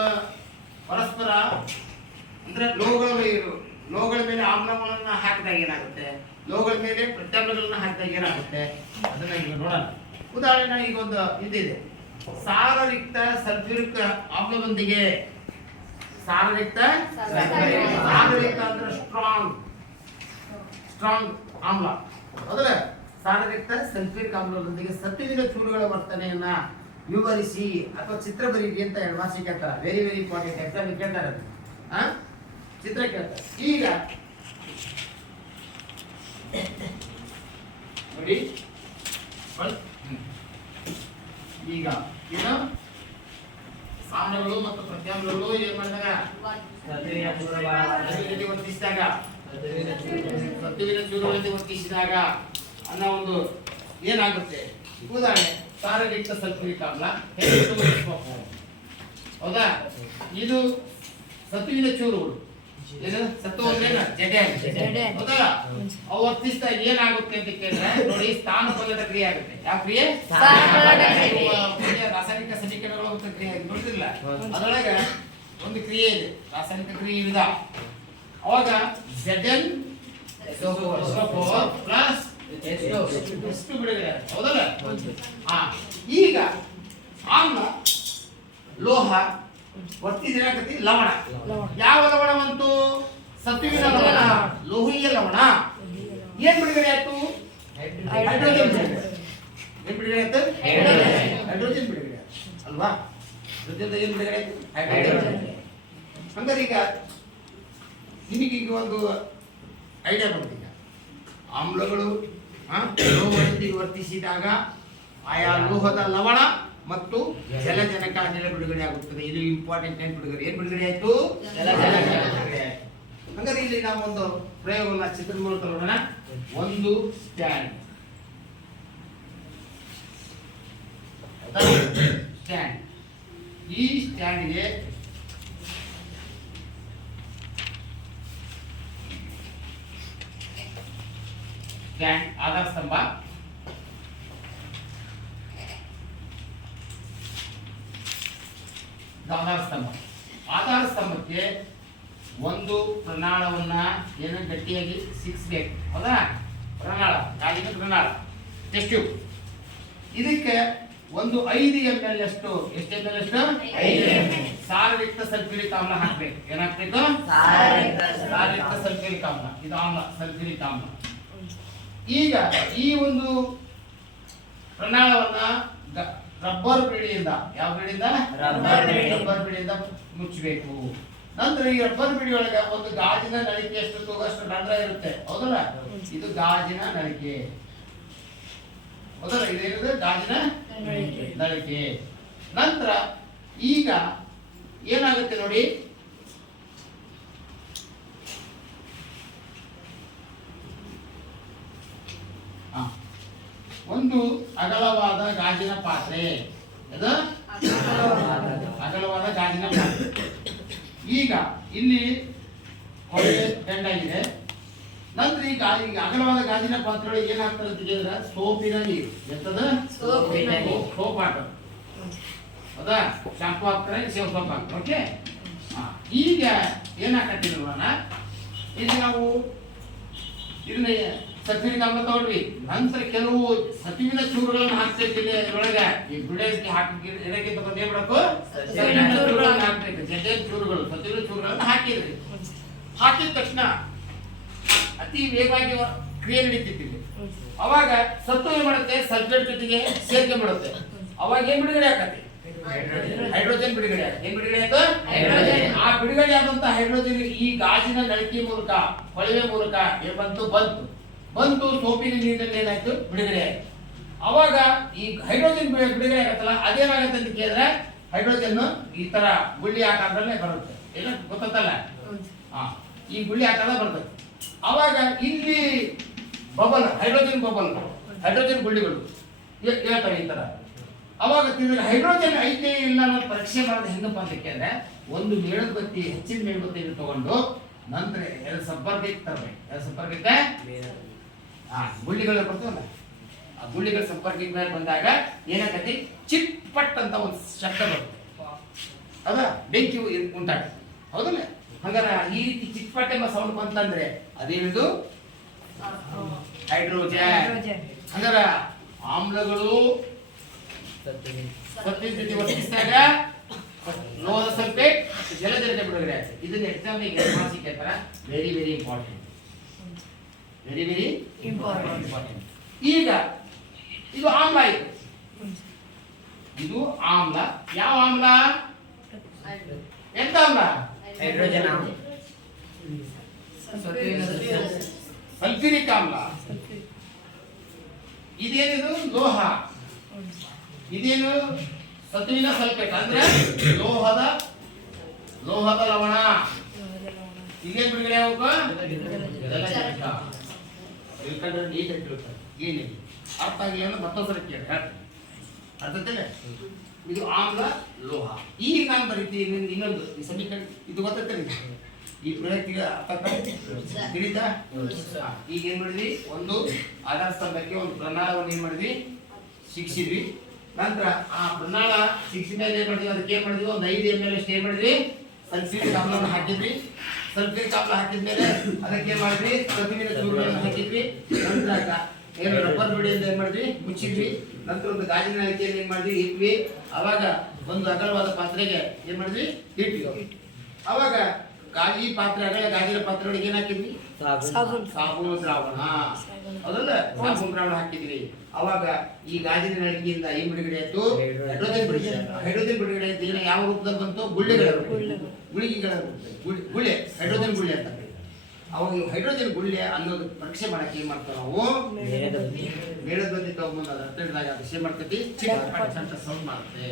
ಪರಸ್ಪರ ಅಂದ್ರೆ ಲೋಹಗಳ ಮೇಲೆ ಆಮ್ಲಗಳನ್ನು ಹಾಕಿದಾಗ ಏನಾಗುತ್ತೆ, ಲೋಹಗಳ ಮೇಲೆ ಪ್ರತ್ಯಾಮ್ಲಗಳನ್ನ ಹಾಕಿದಾಗ ಏನಾಗುತ್ತೆ, ಅದನ್ನ ಈಗ ನೋಡೋಣ. ಉದಾಹರಣೆ, ಈಗ ಒಂದು ಇದಿದೆ, ಸಾರಯುಕ್ತ ಸಲ್ಫ್ಯೂರಿಕ್ ಆಮ್ಲದೊಂದಿಗೆ ಸಾರಯುಕ್ತ ಅಂದ್ರೆ ಸ್ಟ್ರಾಂಗ್ ಆಮ್ಲ. ಹೌದಲ್ಲ? ಸಾರಯುಕ್ತ ಸಲ್ಫ್ಯೂರಿಕ್ ಆಮ್ಲದೊಂದಿಗೆ ಸತುವಿನ ಚೂರುಗಳ ವರ್ತನೆಯನ್ನ ವಿವರಿಸಿ ಅಥವಾ ಚಿತ್ರ ಬರೀರಿ ಅಂತ 2 ಮಾರ್ಕ್ಸ್ ಕೇಳ್ತಾರೆ. Very very important. ಎಕ್ಸಾಮ್ ಕೇಳ್ತಾರೆ ಅದು. ಚಿತ್ರ ಕೇಳ್ತಾರೆ. ಈಗ ನೋಡಿ, ಈಗ ಏನು ಆಮ್ಲಗಳು ಮತ್ತು ಪ್ರತ್ಯಾಮ್ಲಗಳು ಏನ್ ಮಾಡಿದಾಗ ವರ್ತಿಸಿದಾಗ, ಸತುವಿನ ಚೂರುಗಳಲ್ಲಿ ವರ್ತಿಸಿದಾಗ ಅನ್ನೋ ಒಂದು ಏನಾಗುತ್ತೆ. ಉದಾಹರಣೆ, ಸಾರಯುಕ್ತ ಸಲ್ಫ್ಯೂರಿಕ್ ಆಮ್ಲ ಹೌದಾ? ಇದು ಸತುವಿನ ಚೂರುಗಳು. ಏನು ಸತ್ತು ಅಂದ್ರೆ ಜಡೆ, ಹೌದಾ? ಅವು ವರ್ತಿಸಿದಾಗ ಏನಾಗುತ್ತೆ ಅಂತ ಕೇಳಿದ್ರೆ ನೋಡಿ, ಸ್ಥಾನಪಲ್ಲಟ ಕ್ರಿಯೆ ಆಗುತ್ತೆ. ಯಾವ ಕ್ರಿಯೆ? ರಾಸಾಯನಿಕ ಸಮೀಕರಣಗಳು ಅಂತ ಕ್ರಿಯೆ ನೋಡಿದ್ರಲ್ಲ, ಅದರೊಳಗೆ ಒಂದು ಕ್ರಿಯೆ ಇದೆ, ರಾಸಾಯನಿಕ ಕ್ರಿಯೆ ವಿಧ. ಅವಾಗ Zn ಪ್ಲಸ್ ಎಷ್ಟು ಬಿಡುಗಡೆ, ಹೌದಲ್ಲ? ಈಗ ಆಮ್ಲ ಲೋಹ ವರ್ತಿಸಿದಾಗತಿ ಲವಣ. ಯಾವ ಲವಣ ಬಂತು? ಸತುವಿನ ಲವಣ, ಲೋಹೀಯ ಲವಣ. ಏನ್ ಬಿಡುಗಡೆ ಆಯ್ತು? ಹೈಡ್ರೋಜನ್ ಬಿಡುಗಡೆ. ಏನ್ ಬಿಡುಗಡೆ ಆಯ್ತು? ಹೈಡ್ರೋಜನ್ ಬಿಡುಗಡೆ ಅಲ್ವಾ? ಜೊತೆ ಏನ್ ಬಿಡುಗಡೆ ಆಯ್ತು? ಹೈಡ್ರೋಜನ್. ಹಂಗಾರೆ ಈಗ ನಿಮಗೀಗ ಒಂದು ಐಡಿಯಾ ಬಂತೀಗ, ಆಮ್ಲಗಳು ಲೋಹದೊಂದಿಗೆ ವರ್ತಿಸಿದಾಗ ಆಯಾ ಲೋಹದ ಲವಣ ಮತ್ತು ಜಲಜನಕ ಅನಿಲ ಬಿಡುಗಡೆ ಆಗುತ್ತದೆ. ಇದು ಇಂಪಾರ್ಟೆಂಟ್. ಬಿಡುಗಡೆ ಏನ್ ಬಿಡುಗಡೆ ಆಯ್ತು? ಜಲಜನಕ ಬಿಡುಗಡೆ ಆಯ್ತು. ಹಾಗಾದ್ರೆ ಇಲ್ಲಿ ನಾವು ಒಂದು ಪ್ರಯೋಗವನ್ನ ಚಿತ್ರದ ಮೂಲಕ ನೋಡೋಣ. ಒಂದು ಸ್ಟ್ಯಾಂಡ್, ಈ ಸ್ಟ್ಯಾಂಡ್ಗೆ ಆಧಾರ ಸ್ತಂಭ, ಆಧಾರ ಸ್ತಂಭಕ್ಕೆ ಒಂದು ಪ್ರಣಾಳವನ್ನ ಏನು ಗಟ್ಟಿಯಾಗಿ ಸಿಕ್ಸ್ಬೇಕು. ಹೌದಾ? ಪ್ರಣಾಳ, ಗಾಜಿನ ಪ್ರಣಾಳ, ಟೆಸ್ಟ್ ಟ್ಯೂಬ್. ಇದಕ್ಕೆ ಒಂದು 5 ml ಅಷ್ಟು, ಎಷ್ಟು ml ಅಷ್ಟು? 5 ml ಸಾರಯುಕ್ತ ಸಲ್ಫ್ಯೂರಿಕ್ ಆಮ್ಲ ಹಾಕ್ಬೇಕು. ಏನಾಗ್ಬೇಕು? ಸಾರಯುಕ್ತ ಸಲ್ಫ್ಯೂರಿಕ್ ಆಮ್ಲ. ಇದು ಆಮ್ಲ, ಸಲ್ಫ್ಯೂರಿಕ್ ಆಮ್ಲ. ಈಗ ಈ ಒಂದು ಪ್ರಣಾಳವನ್ನ ರಬ್ಬರ್ ಬಿಡಿಯಿಂದ, ಯಾವ ಬಿಡಿಯಿಂದ? ರಬ್ಬರ್ ಬಿಡಿಯಿಂದ ಮುಚ್ಚಬೇಕು. ನಂತರ ಈ ರಬ್ಬರ್ ಬಿಡಿ ಒಳಗೆ ಒಂದು ಗಾಜಿನ ನಳಿಕೆ ಎಷ್ಟು ತೂಗಷ್ಟು ರಂಧ್ರ ಇರುತ್ತೆ. ಹೌದಲ್ಲ? ಇದು ಗಾಜಿನ ನಳಿಕೆ. ಹೌದಲ್ಲ? ಇದೇನಿದೆ? ಗಾಜಿನ ನಳಿಕೆ. ನಂತರ ಈಗ ಏನಾಗುತ್ತೆ ನೋಡಿ, ಒಂದು ಅಗಲವಾದ ಗಾಜಿನ ಪಾತ್ರೆ, ಅಗಲವಾದ ಅಗಲವಾದ ಗಾಜಿನ ಪಾತ್ರೆ. ಈಗ ಇಲ್ಲಿ ಹೊಳೆ ಬೆಂಡಾಗಿದೆ. ನಂತರ ಈಗ ಅಗಲವಾದ ಗಾಜಿನ ಪಾತ್ರೆಗಳಿಗೆ ಏನಾಗ್ತದೆ ಅಂತ ಹೇಳಿದ್ರೆ ಸೋಪಿನ ನೀರು. ಎಂತದ? ಸೋಪಿನ ನೀರು. ಸೋಪ್ ಹಾಕೋದು. ಹೌದಾ? ಶಾಂಪು ಹಾಕ್ತಾರೆ, ಸೇವ್ ಸೋಪ್ ಹಾಕ್ತಾರೆ. ಓಕೆ. ಈಗ ಏನಾಗತ್ತಿಲ್ವನ, ಈಗ ನಾವು ಇದನ್ನ ಸತುವಿನ ಆಮ್ಲ ತಗೊಳ್ರಿ. ನಂತರ ಕೆಲವು ಸತುವಿನ ಚೂರುಗಳನ್ನು ಹಾಕ್ತೈತಿ ಇದ್ರೊಳಗೆ. ಈ ಬಿಡಕ್ಕೆ ಹಾಕಿ ಇದಕ್ಕಿಂತ ಬಂದು ಏನ್ ಮಾಡಬೇಕು? ಸತುವಿನ ಚೂರುಗಳನ್ನು ಹಾಕ್ಬೇಕು. ಜೊತೆ ಚೂರುಗಳು, ಸತುವಿನ ಚೂರುಗಳನ್ನು ಹಾಕಿದ್ರಿ. ಹಾಕಿದ ತಕ್ಷಣ ಅತಿ ವೇಗವಾಗಿ ಕ್ರಿಯೆ ನಡೀತಿತ್ತು. ಅವಾಗ ಸತ್ತು ಏನ್ ಮಾಡುತ್ತೆ? ಸಲ್ಫೇಟ್ ಜೊತೆಗೆ ಸೇರ್ಕೆ ಮಾಡುತ್ತೆ. ಅವಾಗ ಏನ್ ಬಿಡುಗಡೆ ಆಗತ್ತೆ? ಹೈಡ್ರೋಜನ್ ಬಿಡುಗಡೆ ಆಗುತ್ತೆ. ಏನ್ ಬಿಡುಗಡೆ ಆಯ್ತು? ಹೈಡ್ರೋಜನ್. ಆ ಬಿಡುಗಡೆ ಆದಂತ ಹೈಡ್ರೋಜನ್ ಈ ಗಾಜಿನ ನಳಿಕೆ ಮೂಲಕ, ಕೊಳವೆ ಮೂಲಕ ಏನ್ ಬಂತು? ಬಂತು ಸೋಪಿನ ನೀರಿನಲ್ಲಿ ಏನಾಯ್ತು? ಬಿಡುಗಡೆ ಆಯ್ತು. ಅವಾಗ ಈ ಹೈಡ್ರೋಜನ್ ಬಿಡುಗಡೆ ಆಗತ್ತಲ್ಲ, ಅದೇನಾಗತ್ತೆ ಅಂತ ಕೇಳಿದ್ರೆ ಹೈಡ್ರೋಜನ್ ಈ ತರ ಗುಳ್ಳಿ ಆಕಾರದಲ್ಲೇ ಬರುತ್ತೆ. ಎಲ್ಲ ಗೊತ್ತಲ್ಲ? ಈ ಗುಳ್ಳಿ ಆಕಾರ ಬರ್ತದೆ. ಅವಾಗ ಇಲ್ಲಿ ಬಬಲ್, ಹೈಡ್ರೋಜನ್ ಗುಳ್ಳಿಗಳು ಹೇಳ್ತವೆ ಈ ತರ. ಅವಾಗ ಹೈಡ್ರೋಜನ್ ಐತೆ ಇಲ್ಲ ಅನ್ನೋದು ಪರೀಕ್ಷೆ ಮಾಡೋದು ಹೆಂಗಪ್ಪ ಅಂತ ಕೇಳಿದ್ರೆ, ಒಂದು ಮೇಣದಬತ್ತಿ, ಹೆಚ್ಚಿನ ಮೇಣದಬತ್ತಿಯನ್ನು ತಗೊಂಡು ನಂತರ ಎರಡು ಸಂಪರ್ಕಕ್ಕೆ ತರಬೇಕು. ಎರಡು ಸಂಪರ್ಕಕ್ಕೆ ಗುಳ್ಳಿಗಳು ಬರ್ತವಲ್ಲ, ಆ ಗುಳ್ಳಿಗಳ ಸಂಪರ್ಕಕ್ಕೆ ಮೇಲೆ ಬಂದಾಗ ಏನಾಗತ್ತೆ? ಚಿಟ್ ಪಟ್ ಅಂತ ಒಂದು ಶಬ್ದ ಬರುತ್ತೆ. ಅದ ಬೆಂಕಿ ಉಂಟಾಗುತ್ತೆ. ಹೌದಲ್ಲ? ಹಂಗಾರ ಈ ರೀತಿ ಚಿಟ್ಪಟ್ ಎಂಬ ಸೌಂಡ್ ಬಂತಂದ್ರೆ ಅದೇನಿದು? ಹೈಡ್ರೋಜನ್. ಹಂಗಾರ ಆಮ್ಲಗಳು ಸತ್ತಿನ ಜೊತೆ ವರ್ತಿಸಿದಾಗ ಲೋಹದ ಸಲ್ಫೇಟ್ ಜಲಜನಕ ಬಿಡುಗಡೆ ಆಗ್ತದೆ. ಇದನ್ನ ಎಕ್ಸಾಮ್ ಮಾಸಿ ಕೇಳ್ತಾರ. Very very important. ಈಗ ಇದು ಆಮ್ಲ. ಇದು ಆಮ್ಲ. ಯಾವ ಆಮ್ಲ? ಎಂತ ಆಮ್ಲ? ಹೈಡ್ರೋಜನ್ ಆಮ್ಲ. ಸಲ್ಫ್ಯೂರಿಕ್ ಆಮ್ಲ. ಇದೇನಿದು? ಲೋಹ. ಇದೇನು? ಸತುವಿನ ಸಲ್ಫೇಟ್ ಅಂದ್ರೆ ಲೋಹದ ಲವಣ. ಇದೇನು ಬಿಡುಗಡೆ ಆಗಬೇಕು? ಜಲಜನಕ. ತಿಳ್ಕೊಂಡ್ರೆ ನೀಟಾಗಿ ತಿಳ್ಕೊಂಡು ಏನಿದೆ ಅರ್ಥ ಆಗಿಲ್ಲ ಅಂದ್ರೆ ಮತ್ತೊಂದ್ಸರಿ ಕೇಳಿ ಅರ್ಥತಿಲ್ಲ. ಇದು ಆಮ್ಲ, ಲೋಹ. ಈಗ ನಾನು ಬರೀತೀನಿ ಇನ್ನೊಂದು ಈ ಸಮೀಕರಣ. ಇದು ಗೊತ್ತೈತೆ ಈ ಪ್ರಯತ್ನ ಅರ್ಥ ತಿಳಿತಾ? ಈಗ ಏನ್ ಮಾಡಿದ್ವಿ? ಒಂದು ಆಧಾರ ಸ್ತಂಭಕ್ಕೆ ಒಂದು ಪ್ರಣಾಳವನ್ನು ಏನ್ ಮಾಡಿದ್ವಿ? ಶಿಕ್ಷಿದ್ವಿ. ನಂತರ ಆ ಪ್ರಣಾಳ ಶಿಕ್ಷಿದ ಮೇಲೆ ಏನ್ ಮಾಡಿದ್ವಿ? ಅದಕ್ಕೆ ಏನ್ ಮಾಡಿದ್ವಿ? ಒಂದು 5 ml ಅಷ್ಟು ಏನ್ ಮಾಡಿದ್ವಿ? ಸಲ್ಫ್ಯೂರಿಕ್ ಆಮ್ಲವನ್ನು ಹಾಕಿದ್ವಿ. ಸಲ್ಫ್ಯೂರಿಕ್ ಆಮ್ಲ ಹಾಕಿದ್ಮೇಲೆ ಅದಕ್ಕೆ ಏನ್ ಮಾಡಿದ್ವಿ? ಸತುವಿನ ಚೂರುಗಳನ್ನು ಹಾಕಿದ್ವಿ. ನಂತರ ಏನು ರಬ್ಬರ್ ಬಿಡಿಯಿಂದ ಏನ್ ಮಾಡಿದ್ವಿ? ಮುಚ್ಚಿದ್ವಿ. ನಂತರ ಒಂದು ಗಾಜಿನ ನಳಿಕೆಯನ್ನು ಏನ್ ಮಾಡಿದ್ವಿ? ಇಟ್ವಿ. ಅವಾಗ ಒಂದು ಅಗಲವಾದ ಪಾತ್ರೆಗೆ ಏನ್ ಮಾಡಿದ್ವಿ? ಇಟ್ವಿ. ಅವಾಗ ಗಾಜಿ ಪಾತ್ರೆ, ಅಗಲ ಗಾಜಿನ ಪಾತ್ರೆ ಒಳಗೆ ಏನ್ ಹಾಕಿದ್ವಿ? ಸಾಬೂನು ದ್ರಾವಣ. ಹೌದಲ್ಲ? ಸಾಬೂನು ದ್ರಾವಣ ಹಾಕಿದ್ವಿ. ಅವಾಗ ಈ ಗಾಜಿನ ನಳಿಕೆಯಿಂದ ಏನ್ ಬಿಡುಗಡೆ ಆಯ್ತು? ಹೈಡ್ರೋಜನ್ ಬಿಡುಗಡೆ. ಹೈಡ್ರೋಜನ್ ಬಿಡುಗಡೆ ಆಯ್ತು. ಈಗ ಯಾವ ರೂಪದಲ್ಲಿ ಬಂತು? ಗುಳ್ಳೆಗಳ ಗುಳಿಗೆಗಳ ಗುಳ್ಳೆ, ಹೈಡ್ರೋಜನ್ ಗುಳ್ಳೆ ಅಂತ. ಅವಾಗ ಹೈಡ್ರೋಜನ್ ಗುಳ್ಳೆ ಅನ್ನೋದು ಪರೀಕ್ಷೆ ಮಾಡಕ್ಕೆ ಏನ್ ಮಾಡ್ತಾವ ನಾವು? ಮೇಣದಬತ್ತಿ ತಗೊಂಡು ಅದ್ರ ಹತ್ತಿರದಾಗ ಅದು ಮಾಡ್ತೈತಿ, ಅಂತ ಸೌಂಡ್ ಮಾಡುತ್ತೆ.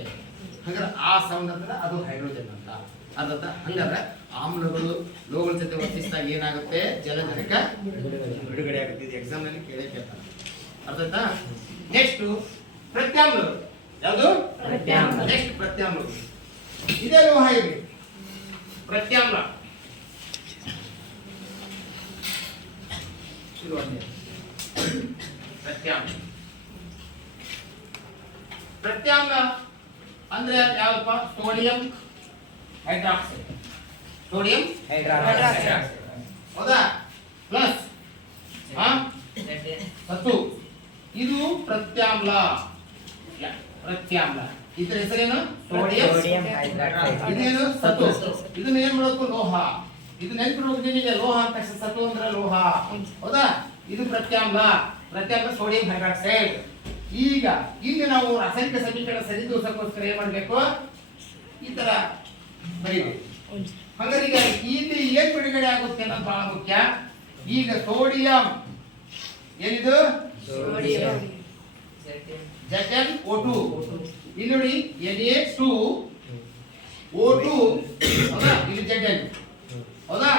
ಹಂಗಾರೆ ಆ ಸೌಂಡ್ ಅಂದ್ರೆ ಅದು ಹೈಡ್ರೋಜನ್ ಅಂತ ಅರ್ಥ. ಹಂಗಾದ್ರೆ ಆಮ್ಲಗಳು ಲೋಹಗಳ ಜೊತೆ ವರ್ತಿಸಿದಾಗ ಏನಾಗುತ್ತೆ? ಜಲಜನಕ ಬಿಡುಗಡೆ ಆಗುತ್ತೆ. ಇದು ಎಕ್ಸಾಮ್ ನಲ್ಲಿ ಕೇಳೇ ಕೇಳ್ತಾರೆ. ಅರ್ಥ ಆಯ್ತಾ? ನೆಕ್ಸ್ಟ್ ಪ್ರತ್ಯಾಮ್ಲಗಳು. ಯಾವುದು? ನೆಕ್ಸ್ಟ್ ಪ್ರತ್ಯಾಮ್ಲಗಳು. ಇದೇ ಲೋಹ ಇದೆ ಪ್ರತ್ಯಾಮ್ಲ. ಇದು ಒಂದೇ ಪ್ರತ್ಯಾಮ್ಲ. ಪ್ರತ್ಯಾಮ್ಲ ಅಂದ್ರೆ ಯಾವಪ್ಪ? Sodium hydroxide. Sodium hydroxide. ಹೌದಾ? ಪ್ಲಸ್ ಸತು. ಇದು ಪ್ರತ್ಯಾಮ್ಲ. ಪ್ರತ್ಯಾಮ್ಲ ಇದರ ಹೆಸರೇನು? Sodium hydroxide. ಇದೇನು? ಸತು. ಇದನ್ನ ಏನ್ ಮಾಡಬೇಕು? ಲೋಹ. ಇದು ನೆನಪಿಡ್ಬೇಕು ನಿಮಗೆ. ಲೋಹ ಅಂತ ಸತು ಅಂದ್ರೆ ಲೋಹ. ಹೌದಾ? ಇದು ಪ್ರತ್ಯಾಮ್ಲ. ಪ್ರತ್ಯಾಮ್ಲ ಸೋಡಿಯಂ ಹೈಡ್ರಾಕ್ಸೈಡ್. ಈಗ ಇಲ್ಲಿ ನಾವು ರಾಸಾಯನಿಕ ಸಮೀಕರಣ ಸರಿದೂಸಕ್ಕೋಸ್ಕರ ಏನ್ ಮಾಡ್ಬೇಕು? ಈ ತರ ಬರೀಬೇಕು. ಹಾಗಾದ್ರೆ ಈಗ ಇಲ್ಲಿ ಏನ್ ಬಿಡುಗಡೆ ಆಗುತ್ತೆ ಅನ್ನೋದು ಬಹಳ ಮುಖ್ಯ. ಈಗ ಸೋಡಿಯಂ ಏನಿದು? ZnO2. ಇಲ್ಲಿ ನೋಡಿ Na2O2. ಹೌದಾ? ಇಲ್ಲಿ Zn. ಹೌದಾ?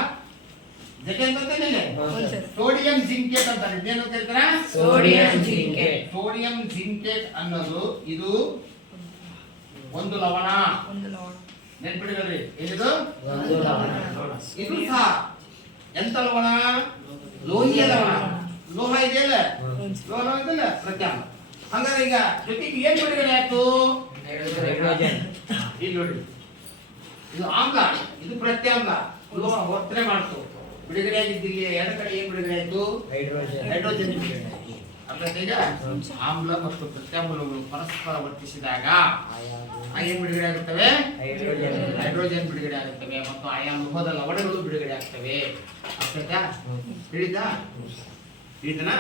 Zn ಗೊತ್ತೇನಿಲ್ಲ? ಸೋಡಿಯಂ ಜಿಂಕೇಟ್ ಅಂತಾರೆ. ಇದೇನು ಕರೀತಾರ? Sodium zincate. ಸೋಡಿಯಂ ಜಿಂಕೇಟ್ ಅನ್ನೋದು ಇದು ಒಂದು ಲವಣ. ನೆನ್ಪಿಡ್ರಿ ಏನಿದು ಒಂದು ಲವಣ. ಇದು ಸಹ ಎಂತ ಲವಣ ಲೋಹೀಯ ಲವಣ ಲೋಹ ಇದೆಯಲ್ಲ ಲೋಹ ಇದೆಯಲ್ಲ ಪ್ರತ್ಯಾಮ್ಲ ಹಂಗಾರೆ ಈಗ ಜೊತೆಗೆ ಏನ್ ಬಿಡುಗಡೆ ಆಯ್ತು ಹೈಡ್ರೋಜನ್. ಇಲ್ಲಿ ನೋಡಿ ಇದು ಆಮ್ಲ ಇದು ಪ್ರತ್ಯಾಮ್ಲ ಲೋಹ ವರ್ತನೆ ಮಾಡ್ತು ಬಿಡುಗಡೆ ಆಗಿದ್ದು ಇಲ್ಲಿ ಎರಡು ಕಡೆ ಏನ್ ಬಿಡುಗಡೆ ಆಯ್ತು ಹೈಡ್ರೋಜನ್. ಹೈಡ್ರೋಜನ್ ಬಿಡುಗಡೆ ಆಯ್ತು ಅರ್ಥಾತ್ ಈಗ ಆಮ್ಲ ಮತ್ತು ಪ್ರತ್ಯಾಮ್ಲಗಳು ಪರಸ್ಪರ ವರ್ತಿಸಿದಾಗ ಏನ್ ಬಿಡುಗಡೆ ಆಗುತ್ತವೆ ಹೈಡ್ರೋಜನ್. ಹೈಡ್ರೋಜನ್ ಬಿಡುಗಡೆ ಆಗುತ್ತವೆ ಮತ್ತು ಆಯಾ ಲೋಹದ ಲವಣಗಳು ಬಿಡುಗಡೆ ಆಗ್ತವೆ ಅರ್ಥಾಯ್ತಾ ತಿಳಿದಾ ತಿಳಿದನಾ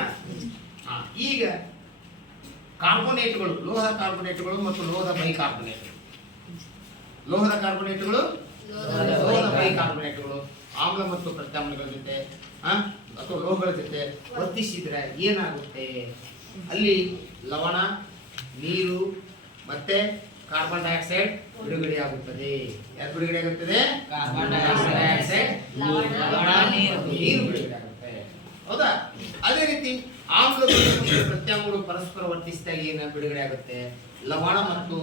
ಈಗ ಕಾರ್ಬೋನೇಟ್ಗಳು ಲೋಹದ ಕಾರ್ಬೋನೇಟ್ಗಳು ಮತ್ತು ಲೋಹದ ಬೈಕಾರ್ಬೋನೇಟ್ ಲೋಹದ ಕಾರ್ಬೋನೇಟ್ಗಳು ಲೋಹದ ಬೈಕಾರ್ಬೋನೇಟ್ಗಳು ಆಮ್ಲ ಮತ್ತು ಪ್ರತ್ಯಾಮ್ಲಗಳ ಜೊತೆ ಅಥವಾ ಲೋಹಗಳ ಜೊತೆ ವರ್ತಿಸಿದ್ರೆ ಏನಾಗುತ್ತೆ ಅಲ್ಲಿ ಲವಣ ನೀರು ಮತ್ತೆ ಕಾರ್ಬನ್ ಡೈಆಕ್ಸೈಡ್ ಬಿಡುಗಡೆ ಆಗುತ್ತದೆ ಯಾರು ಬಿಡುಗಡೆ ಆಗುತ್ತದೆ ಕಾರ್ಬನ್ ಡೈಆಕ್ಸೈಡ್ ಲವಣ, ನೀರು. ನೀರು ಬಿಡುಗಡೆ ಆಗುತ್ತೆ ಹೌದಾ ಅದೇ ರೀತಿ ಆಮ್ಲಗಳು ಮತ್ತು ಪ್ರತ್ಯಾಮ್ಲಗಳು ಪರಸ್ಪರ ವರ್ತಿಸಿದಾಗ ಏನು ಬಿಡುಗಡೆ ಆಗುತ್ತೆ ಲವಣ ಮತ್ತು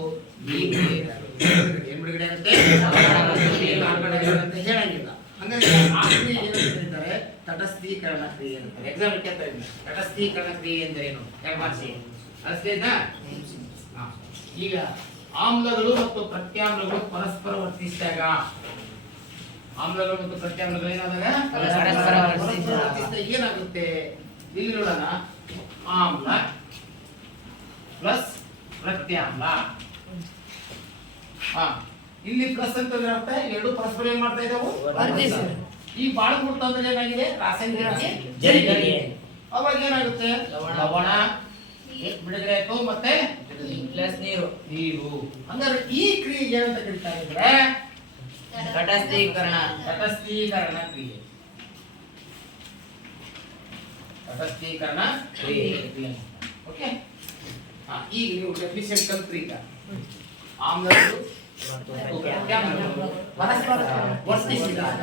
ನೀರು ಬಿಡುಗಡೆ ಆಗುತ್ತೆ. ಏನ್ ಬಿಡುಗಡೆ ಆಗುತ್ತೆ ಲವಣ ಮತ್ತು ನೀರು. ಕಾರ್ಬನ್ ಡೈಆಕ್ಸೈಡ್ ಅಂತ ಹೇಳಂಗಿಲ್ಲ ಹಂಗಾಗಿ ಆ ಕ್ರಿಯೆ ಏನಂತ ಹೇಳ್ತಾರೆ ತಟಸ್ಥೀಕರಣ ಕ್ರಿಯೆ ಅಂತಾರೆ ಎಕ್ಸಾಮ್ ಕೇಳ್ತಾ ಇದ್ದೀನಿ ತಟಸ್ಥೀಕರಣ ಕ್ರಿಯೆ ಎಂದರೇನು ಯಾಕೆ ಮಾಡಿಸಿ ಅಷ್ಟೇನಾ ಈಗ ಆಮ್ಲಗಳು ಮತ್ತು ಪ್ರತ್ಯಾಮ್ಲಗಳು ಪರಸ್ಪರ ವರ್ತಿಸಿದಾಗ ಆಮ್ಲಗಳು ಮತ್ತು ಪ್ರತ್ಯಾಮ್ಲಗಳು ಏನಾದಾಗ ಪರಸ್ಪರ ವರ್ತಿಸಿದಾಗ ಏನಾಗುತ್ತೆ ಇಲ್ಲಿ ನೋಡೋಣ ಆಮ್ಲ ಪ್ಲಸ್ ಪ್ರತ್ಯಾಮ್ಲ ಇಲ್ಲಿ ಪ್ಲಸ್ ಅಂತಂದ್ರೆ ಅರ್ಥ ಎರಡು ಪರಸ್ಪರ ಏನ್ ಮಾಡ್ತಾ ಇದಾವು ಈ ಬಾಳ ಮುಟ್ಟಂದ್ರೆ ಏನಾಗಿದೆ ರಾಸಾಯನಿಕ ಜರಿಗರಿ. ಅವಾಗ ಏನಾಗುತ್ತೆ ಲವಣ. ಲವಣ ಬಿಡುಗಡೆ ಆಯ್ತು ಮತ್ತೆ ಪ್ಲಸ್ ನೀರು. ನೀರು ಹಂಗಾದ್ರೆ ಈ ಕ್ರಿಯೆ ಏನಂತ ಕರೀತಾರೆ ಅಂದ್ರೆ ತಟಸ್ಥೀಕರಣ. ತಟಸ್ಥೀಕರಣ ಕ್ರಿಯೆ ತಟಸ್ಥೀಕರಣ ಕ್ರಿಯೆ ಓಕೆ ಈಗ ನೀವು ಡೆಫಿನಿಷನ್ ಕಲ್ತ್ರಿ ಈಗ ಆಮ್ಲಗಳು ಮತ್ತು ಮತ್ತು ಪ್ರತ್ಯಾಮ್ಲ. ಪ್ರತ್ಯಾಮ್ಲಗಳು ಪರಸ್ಪರ ವರ್ತಿಸಿದಾಗ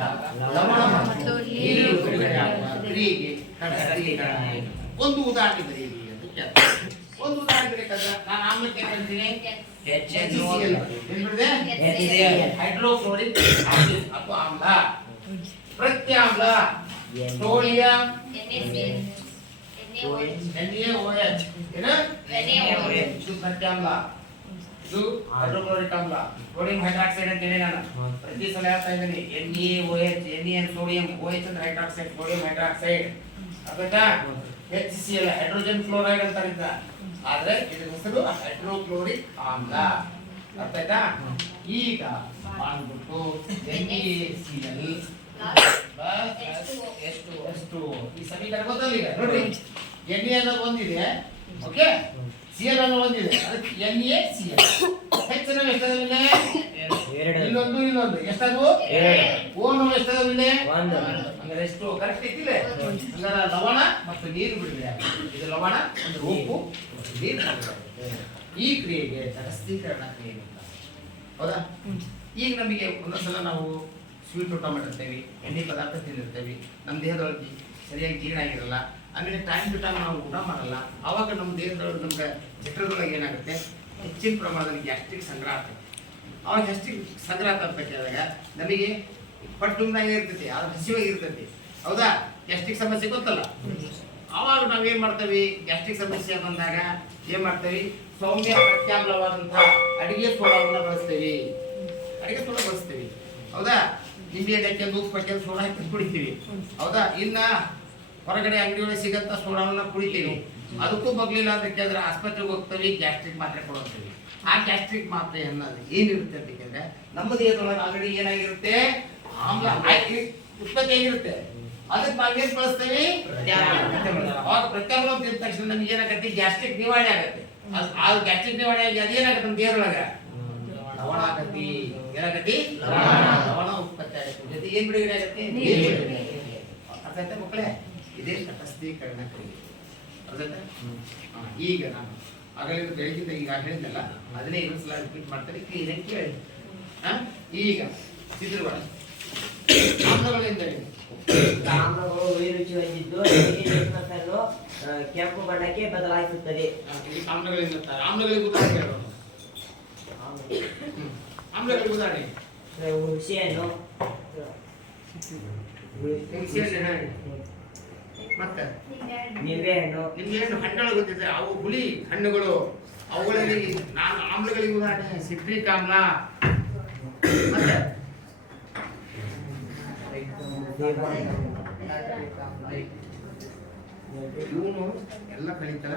ಲವಣ ಮತ್ತು ನೀರು ಬಿಡುಗಡೆ ಆಗುವ ಕ್ರಿಯೆಗೆ ತಟಸ್ಥೀಕರಣ. ಒಂದು ಉದಾಹರಣೆ ಬರೆಯಿರಿ ಅಂತ ಕೇಳ್ತಾರೆ. ಒಂದು ಉದಾಹರಣೆ ಬೇಕಾದ್ರೆ ನಾನು ಆಮ್ಲಕ್ಕೆ ಏನ್ ಹೇಳ್ತೀನಿ HCl. ಏನ್ ಬರೆದೆ? HCl. ಹೈಡ್ರೋಕ್ಲೋರಿಕ್ ಆಸಿಡ್ ಅಥವಾ ಆಮ್ಲ. ಪ್ರತ್ಯಾಮ್ಲ ಸೋಡಿಯಂ NaOH ಏನು ಇದು ಪ್ರತ್ಯಾಮ್ಲ ಇದು ಹೈಡ್ರೋಕ್ಲೋರಿಕ್ ಆಮ್ಲ ಸೋಡಿಯಂ ಹೈಡ್ರಾಕ್ಸೈಡ್ ಅಂತ ಹೇಳಿ ನಾನು ಪ್ರತಿ ಸಲ ಹೇಳ್ತಾ ಇದ್ದೀನಿ NaOH Na ಸೋಡಿಯಂ OH ಅಂದ್ರೆ ಹೈಡ್ರಾಕ್ಸೈಡ್ ಸೋಡಿಯಂ ಹೈಡ್ರಾಕ್ಸೈಡ್ ಅರ್ಥಾಯ್ತಾ HCl ಹೈಡ್ರೋಜನ್ ಫ್ಲೋರೈಡ್ ಅಂತ ಇದ್ದ ಆದ್ರೆ ಇದರ ಹೆಸರು ಹೈಡ್ರೋಕ್ಲೋರಿಕ್ ಆಮ್ಲ ಅರ್ಥಾಯ್ತಾ ಈಗ ಮಾಡ್ಬಿಟ್ಟು NaCl ಎಷ್ಟು ಈ ಸಮೀಕರಣ ಗೊತ್ತಲ್ಲ ಈಗ ನೋಡ್ರಿ Na ಅನ್ನೋದು ಒಂದಿದೆ ಓಕೆ Cl ಅನ್ನೋದು ಒಂದಿದೆ ಅದಕ್ಕೆ NaCl ಹೆಚ್ಚಿನ ಎಷ್ಟದವಿದೆ ಎರಡು. ಇಲ್ಲೊಂದು ಎಷ್ಟದು ಎರಡು. O ಅನ್ನೋದು ಎಷ್ಟದವಿದೆ ಒಂದು. ಹಂಗಾರೆ ಎಷ್ಟು ಕರೆಕ್ಟ್ ಇತ್ತಿಲ್ಲ ಹಂಗಾರೆ ಲವಣ ಮತ್ತು ನೀರು ಬಿಡುಗಡೆ ಆಗುತ್ತೆ ಇದು ಲವಣ ಅಂದ್ರೆ ಉಪ್ಪು ಮತ್ತು ನೀರು ಬಿಡುಗಡೆ ಆಗುತ್ತೆ ಈ ಕ್ರಿಯೆಗೆ ತಟಸ್ಥೀಕರಣ ಕ್ರಿಯೆ ಅಂತ ಹೌದಾ ಈಗ ನಮಗೆ ಒಂದೊಂದ್ಸಲ ನಾವು ಸ್ವೀಟ್ ಊಟ ಮಾಡಿರ್ತೇವೆ ಎಣ್ಣೆ ಪದಾರ್ಥ ತಿಂದಿರ್ತೇವೆ ನಮ್ಮ ದೇಹದೊಳಗೆ ಸರಿಯಾಗಿ ಜೀರ್ಣ ಆಗಿರಲ್ಲ ಆಮೇಲೆ ಟೈಮ್ ಟು ಟೈಮ್ ನಾವು ಊಟ ಮಾಡಲ್ಲ ಆವಾಗ ನಮ್ಮ ದೇಹದೊಳಗೆ ನಮ್ಗೆ ಚಕ್ರದೊಳಗೆ ಏನಾಗುತ್ತೆ ಹೆಚ್ಚಿನ ಪ್ರಮಾಣದಲ್ಲಿ ಗ್ಯಾಸ್ಟ್ರಿಕ್ ಸಂಗ್ರಹ ಆಗ್ತದೆ ಅವಾಗ ಗ್ಯಾಸ್ಟ್ರಿಕ್ ಸಂಗ್ರಹ ತಪ್ಪಬೇಕಾದಾಗ ನಮಗೆ ಪಟ್ಟುಮ್ನಾಗ ಇರ್ತೈತಿ ಅದು ಹಸಿವಾಗಿ ಇರ್ತೈತಿ ಹೌದಾ ಗ್ಯಾಸ್ಟ್ರಿಕ್ ಸಮಸ್ಯೆ ಗೊತ್ತಲ್ಲ ಅವಾಗ ನಾವೇನ್ ಮಾಡ್ತೇವೆ ಗ್ಯಾಸ್ಟ್ರಿಕ್ ಸಮಸ್ಯೆ ಬಂದಾಗ ಏನ್ ಮಾಡ್ತೇವೆ ಸೌಮ್ಯ ಪ್ರತ್ಯಾಮ್ಲವಾದಂತಹ ಅಡಿಗೆ ಸೋಡಾವನ್ನ ಬಳಸ್ತೇವೆ ಅಡಿಗೆ ಸೋಡಾ ಬಳಸ್ತೇವೆ ಹೌದಾ ನಿಂಬೆ ಹಣ್ಣು ಉಪ್ಪು ಹಾಕಿ ಸೋಡಾ ಹಾಕಿ ಕುಡಿತೀವಿ ಹೌದಾ ಇನ್ನ ಹೊರಗಡೆ ಅಂಗಡಿಯೊಳಗೆ ಸಿಗಂತ ಸೋಡಾವನ್ನ ಕುಡಿತೀವಿ ಅದಕ್ಕೂ ಬಗ್ಲಿಲ್ಲ ಅಂತ ಕೇಳಿದ್ರೆ ಆಸ್ಪತ್ರೆಗೆ ಹೋಗ್ತೇವೆ ಗ್ಯಾಸ್ಟ್ರಿಕ್ ಮಾತ್ರೆ ಕೊಡ್ತೀವಿ ಆ ಗ್ಯಾಸ್ಟ್ರಿಕ್ ಮಾತ್ರೆ ಅನ್ನೋದು ಏನಿರುತ್ತೆ ಅಂತ ಕೇಳಿದ್ರೆ ನಮ್ಮ ದೇಹದೊಳಗೆ ಆಲ್ರೆಡಿ ಏನಾಗಿರುತ್ತೆ ಆಮ್ಲ ಉತ್ಪತ್ತಿ ಆಗಿರುತ್ತೆ ಅದಕ್ಕೆ ನಾವೇನ್ ಬಳಸ್ತೇವೆ ಅವಾಗ ಪ್ರತ್ಯಾಮ್ಲ ತಿಂದ ತಕ್ಷಣ ನಮ್ಗೆ ಏನಾಗತ್ತೆ ಗ್ಯಾಸ್ಟ್ರಿಕ್ ನಿವಾರಣೆ ಆಗತ್ತೆ ಆ ಗ್ಯಾಸ್ಟ್ರಿಕ್ ನಿವಾರಣೆ ಆಗಿ ಅದೇನಾಗತ್ತೆ ನಮ್ಮ ದೇಹದೊಳಗ ಲವಣ ಆಗತ್ತಿ ಏನಾಗತ್ತಿ ಲವಣ ಉತ್ಪತ್ತಿ ಆಗತ್ತೆ ಜೊತೆ ಏನ್ ಬಿಡುಗಡೆ ಆಗತ್ತೆ ನೀರು ಬಿಡುಗಡೆ ಆಗತ್ತೆ ಅರ್ಥಾಯ್ತಾ ಮಕ್ಕಳೇ ಇದೇ ತಟಸ್ಥೀಕರಣ ಕ್ರಿಯೆ ಅರ್ಥಾಯ್ತಾ ಈಗ ನಾನು ಆಗಲಿಂದ ಬೆಳಗಿಂದ ಈಗ ಹೇಳಿದ್ದಲ್ಲ ಅದನ್ನೇ ಇನ್ನೊಂದು ಸಲ ರಿಪೀಟ್ ಮಾಡ್ತಾರೆ ಕ್ಲೀನಾಗಿ ಕೇಳಿ ಈಗ ಚಿತ್ರಗಳ ಆಮ್ಲಗಳೆಂದರೇನು ಆಮ್ಲಗಳು ಉಳಿರುಚಿ ಹೊಂದಿದ್ದು ಕೆಂಪು ಬಣ್ಣಕ್ಕೆ ಬದಲಾಯಿಸುತ್ತದೆ. ಇಲ್ಲಿ ಆಮ್ಲಗಳಿಂದ ಆಮ್ಲಗಳಿಗೆ ಉದಾಹರಣೆ ಹೇಳೋಣ ಆಮ್ಲಗಳಿಗೆ ಉದಾಹರಣೆ ಹುಣಸೆಹಣ್ಣು ಹುಣಸೆಹಣ್ಣು ಮತ್ತೆ ನಿಂಬೆಹಣ್ಣು ನಿಮ್ಗೇನು ಹಣ್ಣುಗಳು ಗೊತ್ತಿದೆ ಅವು ಹುಳಿ ಹಣ್ಣುಗಳು ಅವುಗಳಲ್ಲಿ ನಾನು ಆಮ್ಲಗಳಿಗೆ ಉದಾಹರಣೆ ಸಿಟ್ರಿಕ್ ಆಮ್ಲ ಮತ್ತೆ ಇವನು ಎಲ್ಲ ಕಲಿತಾರ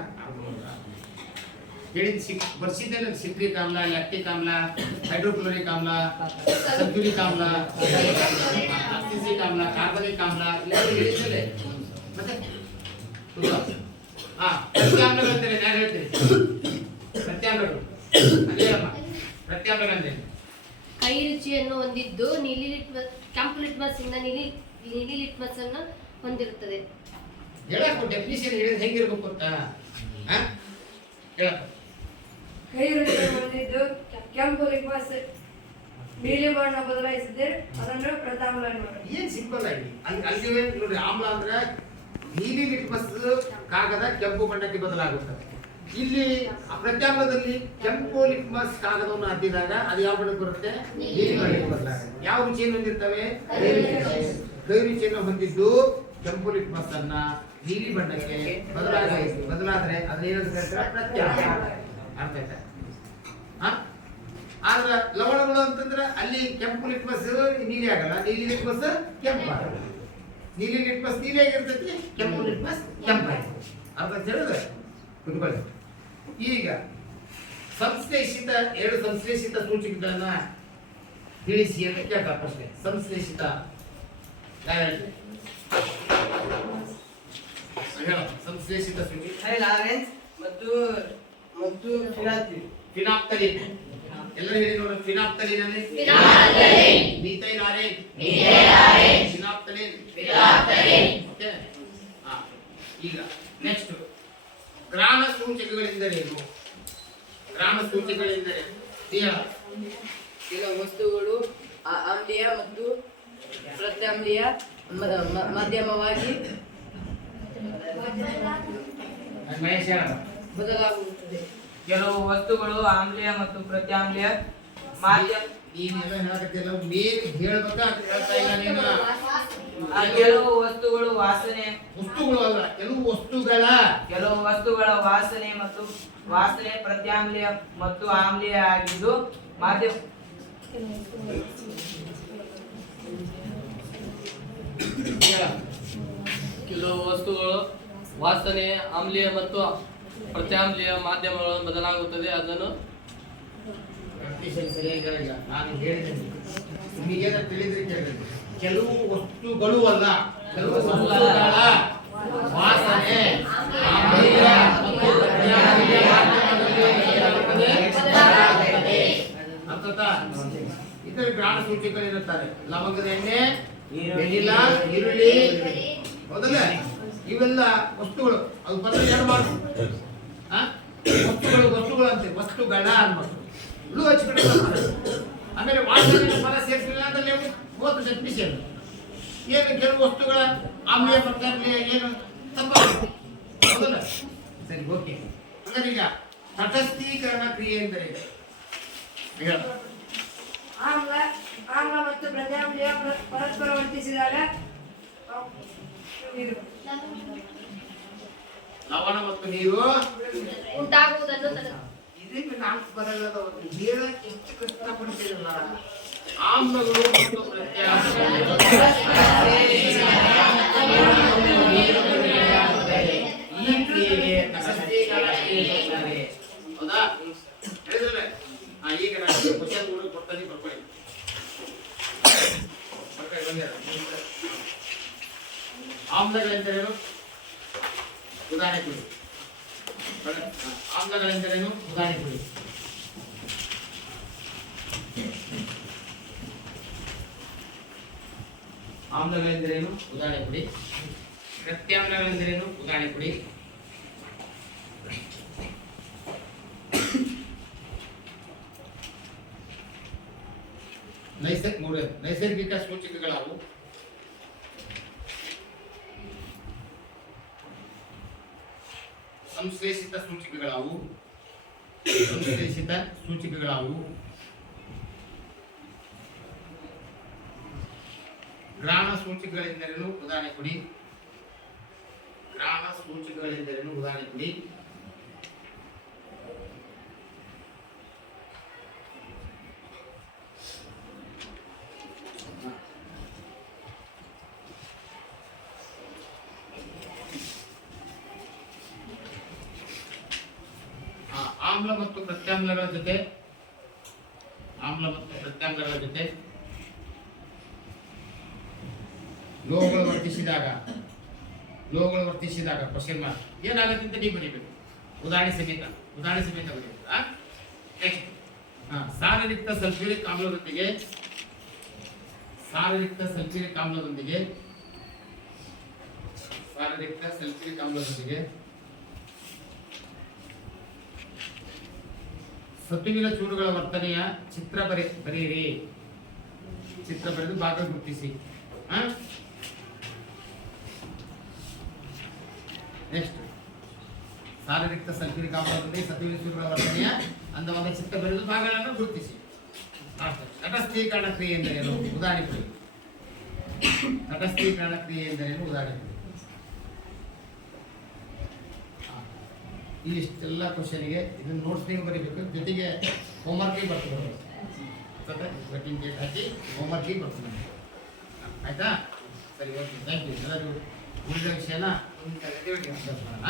ಹೇಳಿದ ಬರ್ಸಿದ್ದೇನೆ ಸಿಟ್ರಿಕ್ ಆಮ್ಲ ಲ್ಯಾಕ್ಟಿಕ್ ಆಮ್ಲ ಹೈಡ್ರೋಕ್ಲೋರಿಕ್ ಆಮ್ಲ ಸಲ್ಫ್ಯೂರಿಕ್ ಆಮ್ಲ ಅಸಿಟಿಕ್ ಆಮ್ಲ ಕಾರ್ಬನಿಕ್ ಆಮ್ಲ ಇವೆಲ್ಲ ಹೇಳಿದ್ದಲ್ಲೇ ಮತ್ತೆ ಪ್ರತ್ಯಾಮ್ಲಗಳಂದ್ರೆ ನಾನು ಹೇಳ್ತೀನಿ ಪ್ರತ್ಯಾಮ್ಲಗಳು ಅದೇನಮ್ಮ ಪ್ರತ್ಯಾಮ್ಲಗಳಂದ್ರೆ ಕೈ ರುಚಿಯನ್ನು ಹೊಂದಿದ್ದು ನೀಲಿ ಕೆಂಪು ಲಿಟ್ಮಸ್ ಇಂದ ನೀಲಿ ಲಿಟ್ಮಸ್ ಅನ್ನು ಹೊಂದಿರುತ್ತದೆ. ಹೇಳಕ್ಕೆ ಡೆಫಿನಿಷನ್ ಹೇಳಿದ್ರೆ ಹೆಂಗಿರ್ಬೇಕು ಅಂತ ಹೇಳಪ್ಪ. ಕೈ ರುಚಿಯನ್ನು ಹೊಂದಿದ್ದು ಕೆಂಪು ಲಿಟ್ಮಸ್ ನೀಲಿ ಬಣ್ಣ ಬದಲಾಯಿಸಿದ್ರೆ ಅದನ್ನು ಪ್ರತ್ಯಾಮ್ಲ ಎನ್ನುವರು. ಏನ್ ಸಿಂಪಲ್ ಆಗಿ ಅಲ್ಲಿಗೆ ನೋಡ್ರಿ ಆಮ್ಲ ಅಂದ್ರೆ ನೀಲಿ ಲಿಟ್ಮಸ್ ಕಾಗದ ಕೆಂಪು ಬಣ್ಣಕ್ಕೆ ಬದಲಾಗುತ್ತದೆ. ಇಲ್ಲಿ ಪ್ರತ್ಯಾಮ್ಲದಲ್ಲಿ ಕೆಂಪು ಲಿಟ್ಮಸ್ ಕಾಗದವನ್ನು ಅದ್ದಿದಾಗ ಅದು ಯಾವ ಬಣ್ಣಕ್ಕೆ ಬರುತ್ತೆ? ನೀಲಿ ಬಣ್ಣಕ್ಕೆ ಬದಲಾಗುತ್ತೆ. ಯಾವ ರುಚಿಯನ್ನು ಹೊಂದಿರ್ತವೆ? ಕೈ ರುಚಿಯನ್ನು ಹೊಂದಿದ್ದು ಕೆಂಪು ಲಿಟ್ಮಸ್ ಅನ್ನ ನೀಲಿ ಬಣ್ಣಕ್ಕೆ ಬದಲಾದ್ರೆ ಅದೇನಂತ ಹೇಳ್ತಾರೆ? ಪ್ರತ್ಯಾಮ್ಲ. ಅರ್ಥ ಆಯ್ತಾ? ಆದ್ರೆ ಲವಣಗಳು ಅಂತಂದ್ರೆ ಅಲ್ಲಿ ಕೆಂಪು ಲಿಟ್ಮಸ್ ನೀಲಿ ಆಗಲ್ಲ, ನೀಲಿ ಲಿಟ್ಮಸ್ ಕೆಂಪು ಆಗಲ್ಲ. ನೀಲಿ ಲಿಟ್ಮಸ್ ನೀಲಿ ಆಗಿರ್ತೈತಿ, ಕೆಂಪು ಲಿಟ್ಮಸ್ ಕೆಂಪು ಆಗಿರ್ತೈತಿ. ಅರ್ಥ ಹೇಳಿದ್ರೆ ಕುತ್ಕೊಳ್ಳಿ. ಈಗ ಸಂಶ್ಲೇಷಿತ ಎರಡು ಸಂಶ್ಲೇಷಿತ ಸೂಚಕಗಳನ್ನ ತಿಳಿಸಿ ಅಂತ ಕೇಳ್ತಾರೆ ಪ್ರಶ್ನೆ. ಸಂಶ್ಲೇಷಿತ ಸಂಶ್ಲೇಷಿತ ಸೂಚಕ ಮತ್ತು ಮತ್ತು ಫಿನಾಪ್ತಲೀನ್. ಎಲ್ಲರೂ ಹೇಳಿ ನೋಡೋಣ. ಫಿನಾಪ್ತಲೀನ್ ಅಂದ್ರೆ ಮೀಥೈಲ್ ಆರೇನ್, ಫಿನಾಪ್ತಲೀನ್. ಓಕೆ. ಈಗ ನೆಕ್ಸ್ಟ್ ಗ್ರಾಮ ಸೂಚಕಗಳೆಂದರೇನು? ಗ್ರಾಮ ಸೂಚಕಗಳೆಂದರೆ ಈಗ ವಸ್ತುಗಳು ಆಮ್ಲೀಯ ಮತ್ತು ಪ್ರತ್ಯಾಮ್ಲೀಯ ಮಧ್ಯಮವಾಗಿ ಬದಲಾಗುತ್ತದೆ. ಕೆಲವು ವಸ್ತುಗಳು ಆಮ್ಲೀಯ ಮತ್ತು ಪ್ರತ್ಯಾಮ್ಲೀಯ ಮಾಧ್ಯಮ. ನೀನೆಲ್ಲ ಹೇಳಕತ್ತಿಲ್ಲ, ಮೇನ್ ಹೇಳ್ಬೇಕಾ ಹೇಳ್ತಾ ಇಲ್ಲ ನೀನು. ಕೆಲವು ವಸ್ತುಗಳು ವಾಸನೆ, ವಸ್ತುಗಳು ಅಲ್ಲ, ಕೆಲವು ವಸ್ತುಗಳ ವಾಸನೆ ಮತ್ತು ವಾಸನೆ ಪ್ರತ್ಯಾಮ್ಲೀಯ ಮತ್ತು ಆಮ್ಲೀಯ ಆಗಿದ್ದು ಮಾಧ್ಯಮ. ಕೆಲವು ವಸ್ತುಗಳು ವಾಸನೆ ಆಮ್ಲೀಯ ಮತ್ತು ಪ್ರತ್ಯಾಮ್ಲೀಯ ಮಾಧ್ಯಮಗಳನ್ನು ಬದಲಾಗುತ್ತದೆ. ಅದನ್ನು ಸರಿಯಾಗಿಲ್ಲ. ನಾನು ಹೇಳಿದ್ದೇನೆ, ನಿಮಗೇನ ತಿಳಿದ್ರೆ ಕೇಳಿ. ಕೆಲವು ವಸ್ತುಗಳು ಅಲ್ಲ, ಕೆಲವು ವಸ್ತುಗಳ ವಾಸನೆ ಆಮ್ಲೀಯ ಮತ್ತು ಪ್ರತ್ಯಾಮ್ಲೀಯ ಬದಲಾಗುತ್ತದೆ. ಅರ್ಥಾತಾ? ಇತರ ಗ್ರಾಮ ಸೂಚಕಗಳಿರುತ್ತಾರೆ. ಲವಂಗದ ಎಣ್ಣೆ, ವೆನಿಲಾ, ಈರುಳ್ಳಿ, ಹೌದಲ್ಲ? ಇವೆಲ್ಲ ವಸ್ತುಗಳು. ಅದು ಬದಲು ಎರಡು ಮಾಡು. ವಸ್ತುಗಳು ಅಂತೆ, ವಸ್ತುಗಳ ಅನ್ಬೇಕು. ಹುಳು ಹಚ್ಚಿಬಿಟ್ಟು ಆಮೇಲೆ ವಾಸನೆ ಪದ ಸೇರಿಸಲಿಲ್ಲ ಅಂದ್ರೆ ನೀವು 30 ಡೆಫಿನಿಷನ್. ಏನು ಕೆಲವು ವಸ್ತುಗಳ ಆಮ್ಲೀಯ ಪ್ರತ್ಯಾಮ್ಲೀಯ ಏನು ಹೌದಲ್ಲ? ಸರಿ, ಓಕೆ. ಹಾಗಾದ್ರೆ ಈಗ ತಟಸ್ಥೀಕರಣ ಕ್ರಿಯೆ ಎಂದರೆ ಆಮ್ಲ ಮತ್ತು ಪ್ರತ್ಯಾಮ್ಲೀಯ ಪರಸ್ಪರ ವರ್ತಿಸಿದಾಗ ಲವಣ ಮತ್ತು ನೀರು ಉಂಟಾಗುವುದನ್ನು ಇದಕ್ಕೆ ನಾಲ್ಕು ಪದಗಳದ ಹೇಳಕ್ಕೆ ಎಷ್ಟು ಕಷ್ಟಪಡ್ತೀರಲ್ಲ. ಆಮ್ಲಗಳು ಮತ್ತು ಈ ಕ್ರಿಯೆಗೆ ತಟಸ್ಥೀಕರಣ ಕ್ರಿಯೆ ಅಂತಾರೆ. ಹೌದಾ? ಹೇಳಿದ್ರಲ್ಲ. ಈಗ ನಾನು ಕ್ವಶನ್ ಕೊಡ್ತಾನೆ, ಬರ್ಕೊಳ್ಳಿ. ಆಮ್ಲಗಳೆಂದರೇನು? ಉದಾಹರಣೆ ಕೊಡಿ. ಆಮ್ಲಗಳೆಂದರೇನು? ಉದಾಹರಣೆ ಕೊಡಿ. ಆಮ್ಲಗಳೆಂದರೇನು? ಉದಾಹರಣೆ ಕೊಡಿ. ಪ್ರತ್ಯಾಮ್ಲಗಳೆಂದರೇನು? ಉದಾಹರಣೆ ಕೊಡಿ. ನೈಸರ್ಗಿಕ ಸೂಚಕಗಳಾವು. ಸಂಶ್ಲೇಷಿತ ಸೂಚಕಗಳಾವು. ಗ್ರಾಣ ಸೂಚಕಗಳೆಂದರೇನು ಉದಾಹರಣೆ ಕೊಡಿ. ಗ್ರಾಣ ಸೂಚಕಗಳೆಂದರೇನು ಉದಾಹರಣೆ ಕೊಡಿ. ಆಮ್ಲ ಮತ್ತು ಪ್ರತ್ಯಾಮ್ಲಗಳ ಜೊತೆ ಲೋಹಗಳು ವರ್ತಿಸಿದಾಗ ಕ್ವಶನ್ ಮಾರ್ಕ್ ಏನಾಗುತ್ತೆ ಅಂತ ನೀವು ಬರೀಬೇಕು. ಉದಾಹರಣೆ ಸಮೇತ ಬರೀಬೇಕು. ನೆಕ್ಸ್ಟ್ ಸಾರಯುಕ್ತ ಸಲ್ಫ್ಯೂರಿಕ್ ಆಮ್ಲದೊಂದಿಗೆ ಸತುವಿನ ಚೂರುಗಳ ವರ್ತನೆಯ ಚಿತ್ರ ಬರೆಯಿರಿ. ಚಿತ್ರ ಬರೆದು ಭಾಗ ಗುರುತಿಸಿ. ನೆಕ್ಸ್ಟ್ ಸಾರಯುಕ್ತ ಸಲ್ಫ್ಯೂರಿಕ್ ಆಮ್ಲದೊಂದಿಗೆ ಸತುವಿನ ಚೂರುಗಳ ವರ್ತನೆಯ ಅಂದವಾದ ಚಿತ್ರ ಬರೆದು ಭಾಗಗಳನ್ನು ಗುರುತಿಸಿ. ತಟಸ್ಥೀಕರಣ ಕ್ರಿಯೆ ಎಂದರೇನು ಉದಾಹರಣೆ ಕೊಡಿ. ಇಷ್ಟೆಲ್ಲ ಕ್ವಶನ್ಗೆ ಇದನ್ನ ನೋಟ್ಸ್ ನೀವು ಬರೀಬೇಕು. ಜೊತೆಗೆ ಹೋಮ್ವರ್ಕಿಗೆ ಬರ್ತದೆ. ವೆಟ್ಟಿಂಗ್ ಡೇಟ್ ಹಾಕಿ ಹೋಮ್ವರ್ಕಿಗೆ ಬರ್ತದೆ. ಆಯ್ತಾ? ಸರಿ, ಓಕೆ, ಥ್ಯಾಂಕ್ ಯು. ಎಲ್ಲರಿಗೂ ಉಳಿದ ವಿಷಯನ ಮುಂದಿನ ತರಗತಿಯಲ್ಲಿ ಅಭ್ಯಾಸ ಮಾಡೋಣ.